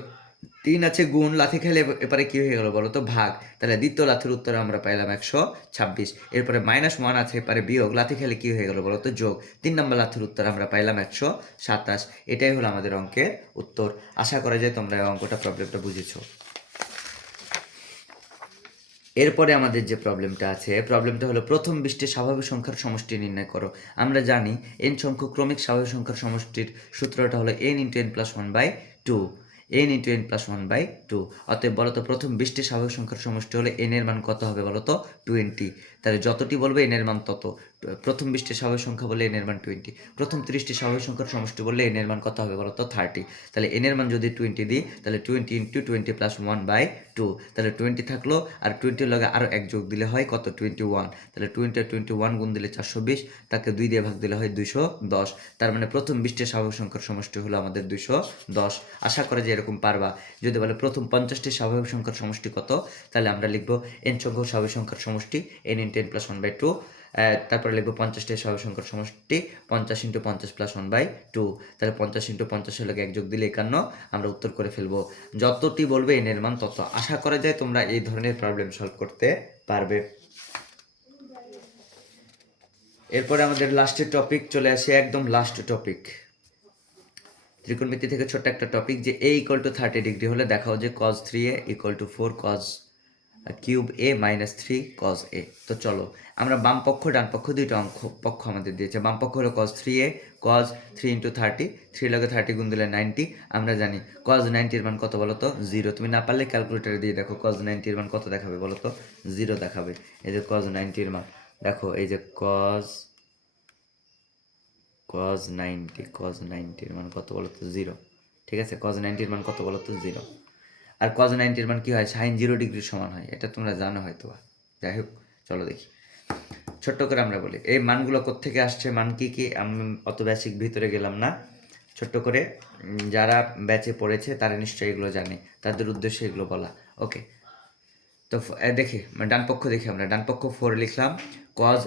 3 আছে গুণ, লাথি খেলে এপারে কি হয়ে গেল বলো তো, ভাগ। তাহলে দ্বিতীয় লাথির উত্তর আমরা পাইলাম 126। এরপরে -1 আছে এপারে বিয়োগ, লাথি খেলে কি হয়ে গেল বলো তো, যোগ। 3 নম্বর লাথির উত্তর আমরা পাইলাম 127। এটাই হলো আমাদের অঙ্কের উত্তর। আশা করা যায় তোমরা এই অঙ্কটা প্রবলেমটা বুঝেছো। এরপরে আমাদের যে প্রবলেমটা আছে, প্রবলেমটা হলো প্রথম 20টি স্বাভাবিক সংখ্যার সমষ্টি নির্ণয় করো। আমরা জানি n সংখ্যক ক্রমিক স্বাভাবিক সংখ্যার সমষ্টির সূত্রটা হলো n × n+1/2, n × n+1/2। অতএব বলো তো প্রথম 20টি স্বাভাবিক সংখ্যার সমষ্টি হলে n এর মান কত হবে বলো তো, 20। তাহলে যতটি বলবে n এর মান তত। প্রথম 20টি স্বাভাবিক সংখ্যা বললে n এর মান 20, প্রথম 30টি স্বাভাবিক সংখ্যার সমষ্টি বললে n এর মান কত হবে বলো তো, 30। তাহলে n এর মান যদি 20 দিই তাহলে 20 × 20 + 1/2, তাহলে 20 থাকলো, আর 20 লগে আরও 1 যোগ দিলে হয় কত, 21। তাহলে 20 আর 21 গুণ দিলে 420, তাকে 2 দিয়ে ভাগ দিলে হয় 210। তার মানে প্রথম 20টি স্বাভাবিক সংখ্যার সমষ্টি হলো আমাদের 210। আশা করে যে এরকম পারবা। যদি বলে প্রথম 50টি স্বাভাবিক সংখ্যার সমষ্টি কত, তাহলে আমরা লিখব n সংখ্যক স্বাভাবিক সংখ্যার সমষ্টি n × n+1/2। তারপরে লিখবো 50টি স্বাভাবিক সংখ্যার সমষ্টি 50 × 50 + 1/2। তাহলে 50 × 50 লগে 1 যোগ দিলে 51, আমরা উত্তর করে ফেলবো। যতটি বলবে n এর মান তত। আশা করা যায় তোমরা এই ধরনের প্রবলেম সলভ করতে পারবে। এরপরে আমাদের লাস্টের টপিক চলে আসে, একদম লাস্ট টপিক, ত্রিকোণমিতি থেকে ছোট্ট একটা টপিক, যে a = 30 ডিগ্রি হলে দেখাও যে cos 3a = 4 cos cube a - 3 cos a। তো চলো আমরা বাম পক্ষ ডান পক্ষ দুইটা পক্ষ আমাদের দিয়েছে। বাম পক্ষ হলো cos 3a, cos 3 × 30, 3 লগে 30 গুণ দিলে 90। আমরা জানি cos 90 এর মান কত বলো তো, 0। তুমি না পারলে ক্যালকুলেটরে দিয়ে দেখো cos 90 এর মান কত দেখাবে বলো তো, 0 দেখাবে। এই যে cos 90 এর মান দেখো, এই যে cos 90 এর মান কত বলো তো, 0। ঠিক আছে, cos 90 এর মান কত বলো তো, 0। আর cos 90 এর মান কি হয়, sin 0 ডিগ্রির সমান হয়, এটা তোমরা জানো হয়তো। যাই হোক চলো দেখি, ছোট্ট করে আমরা বলি এই মানগুলো কোত্থেকে আসছে, মান কি কি, আমি অত বেসিক ভিতরে গেলাম না। ছোট্ট করে যারা ব্যাচে পড়েছে তারা নিশ্চয়ই এগুলো জানে, তাদের উদ্দেশ্যে এগুলো বলা। ওকে, তো দেখি ডান পক্ষ দেখি, আমরা ডান পক্ষ 4 লিখলাম, cos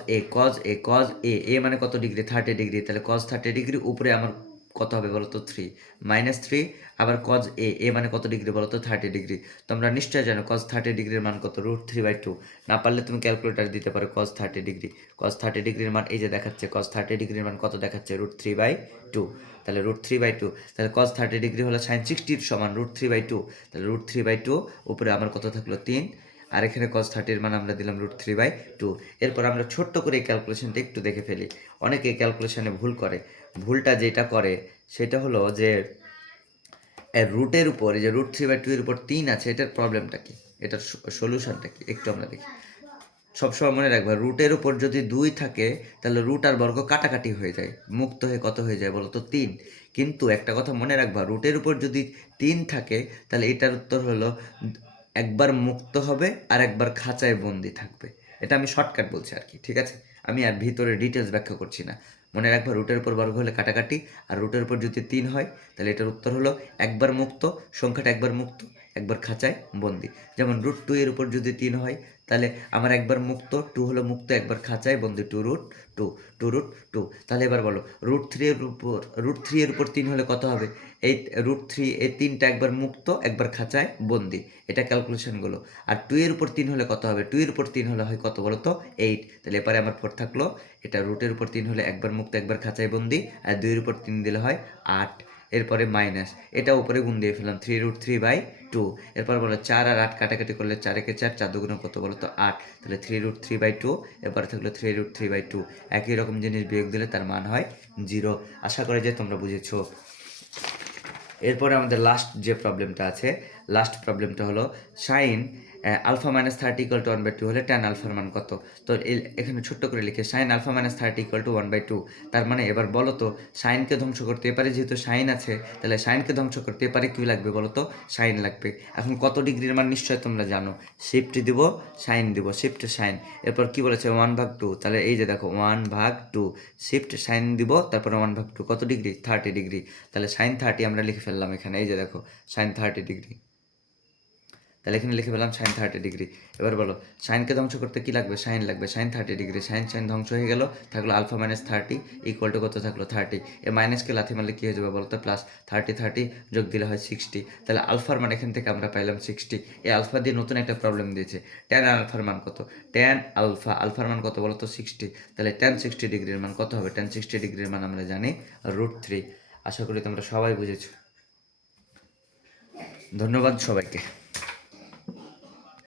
a মানে কত ডিগ্রি, 30 ডিগ্রি। তাহলে cos 30 ডিগ্রি উপরে আমার কত হবে বলো তো 3 -3 আবার cos a মানে কত ডিগ্রি বলো তো 30 ডিগ্রি। তোমরা নিশ্চয়ই জানো cos 30 ডিগ্রির মান কত √3/2। না পারলে তুমি ক্যালকুলেটর দিতে পারো cos 30 ডিগ্রি। cos 30 ডিগ্রির মান এই যে দেখাচ্ছে cos 30 ডিগ্রির মান কত দেখাচ্ছে √3/2। তাহলে √3/2 তাহলে cos 30 ডিগ্রি হলো sin 60 এর সমান √3/2। তাহলে √3/2 উপরে আমার কত থাকলো 3 আর এখানে cos 30 এর মান আমরা দিলাম √3/2। এরপর আমরা ছোট্ট করে এই ক্যালকুলেশনটা একটু দেখে ফেলি। অনেকে এই ক্যালকুলেশনে ভুল করে। ভুলটা যেটা করে সেটা হলো যে এর রুটের উপর এই যে √3/2 এর উপর 3 আছে এটার প্রবলেমটা কি? এটার সলিউশনটা কি? একটু আমরা দেখি। সবসময় মনে রাখবা রুটের উপর যদি 2 থাকে তাহলে রুট আর বর্গ কাটাকাটি হয়ে যায়। মুক্ত হয়ে কত হয়ে যায় বলো তো 3। কিন্তু একটা কথা মনে রাখবা রুটের উপর যদি 3 থাকে তাহলে এটার উত্তর হলো একবার মুক্ত হবে আর একবার খাঁচায় বন্দি থাকবে। এটা আমি শর্টকাট বলছি আর কি, ঠিক আছে? আমি আর ভিতরে ডিটেলস ব্যাখ্যা করছি না। মনে রাখবা রুটের উপর বর্গ হলে কাটাকাটি আর রুটের উপর যদি 3 হয় তাহলে এটার উত্তর হলো একবার মুক্ত, সংখ্যাটা একবার মুক্ত, একবার খাঁচায় বন্দি। যেমন √2 এর উপর যদি 3 হয় তাহলে আমার একবার মুক্ত 2 হলো মুক্ত, একবার খাঁচায় বন্দি 2√2 2√2। তাহলে এবার বলো √3 এর উপর 3 হলে কত হবে? এই √3 এই 3টা একবার মুক্ত, একবার খাঁচায় বন্দি। এটা ক্যালকুলেশনগুলো। আর 2 এর উপর 3 হলে কত হবে? 2 এর উপর 3 হলে হয় কত বলো তো 8। তাহলে এবারে আমার 4 থাকলো। এটা রুটের উপর 3 হলে একবার মুক্ত, একবার খাঁচায় বন্দি, আর 2 এর উপর 3 দিলে হয় 8। এরপরে মাইনাস এটা উপরে গুণ দিয়ে ফেললাম 3√3/2। এরপর বলো 4 আর 8 কাটাকাটি করলে 4 একে 4, 4 দুগুণে কত বলো তো 8। তাহলে 3√3/2 এরপরে থাকলো 3√3/2। একই রকম জিনিস বিয়োগ দিলে তার মান হয় 0। আশা করি যে তোমরা বুঝেছো। এরপরে আমাদের লাস্ট যে প্রবলেমটা আছে, লাস্ট প্রবলেমটা হলো sine alpha minus 30 equal to 1/2 হলে ট্যান আলফার মান কত? তো এখানে ছোট্ট করে লিখে sine alpha minus 30 equal to 1/2। তার মানে এবার বলো তো সাইনকে ধ্বংস করতে পারে, যেহেতু সাইন আছে তাহলে সাইনকে ধ্বংস করতে পারে কী লাগবে বলো তো? সাইন লাগবে। এখন কত ডিগ্রির মান নিশ্চয় তোমরা জানো। শিফট দিব, সাইন দিব, শিফট সাইন। এরপর কি বলেছে 1/2। তাহলে এই যে দেখো 1/2 শিফট সাইন দিব, তারপরে 1/2 কত ডিগ্রি? 30 ডিগ্রি। তাহলে সাইন 30 আমরা লিখে ফেললাম এখানে, এই যে দেখো সাইন 30 ডিগ্রি। তাহলে এখানে লিখে ফেললাম সাইন 30 ডিগ্রি। এবার বলো সাইনকে ধ্বংস করতে কি লাগবে? সাইন লাগবে। সাইন 30 ডিগ্রি, সাইন সাইন ধ্বংস হয়ে গেল, থাকলো আলফা মাইনাস 30 ইকুয়াল টু কত থাকলো 30। এ মাইনাসকে লাথি মারলে কী হয়ে যাবে বলতো? প্লাস 30 যোগ দিলে হয় 60। তাহলে আলফার মান এখান থেকে আমরা পাইলাম 60। এই আলফা দিয়ে নতুন একটা প্রবলেম দিয়েছে। ট্যান আলফার মান কত? ট্যান আলফার মান কত বলো তো? 60। তাহলে ট্যান 60 ডিগ্রির মান কত হবে? ট্যান 60 ডিগ্রির মান আমরা জানি √3। আশা করি তোমরা সবাই বুঝেছো। ধন্যবাদ সবাইকে।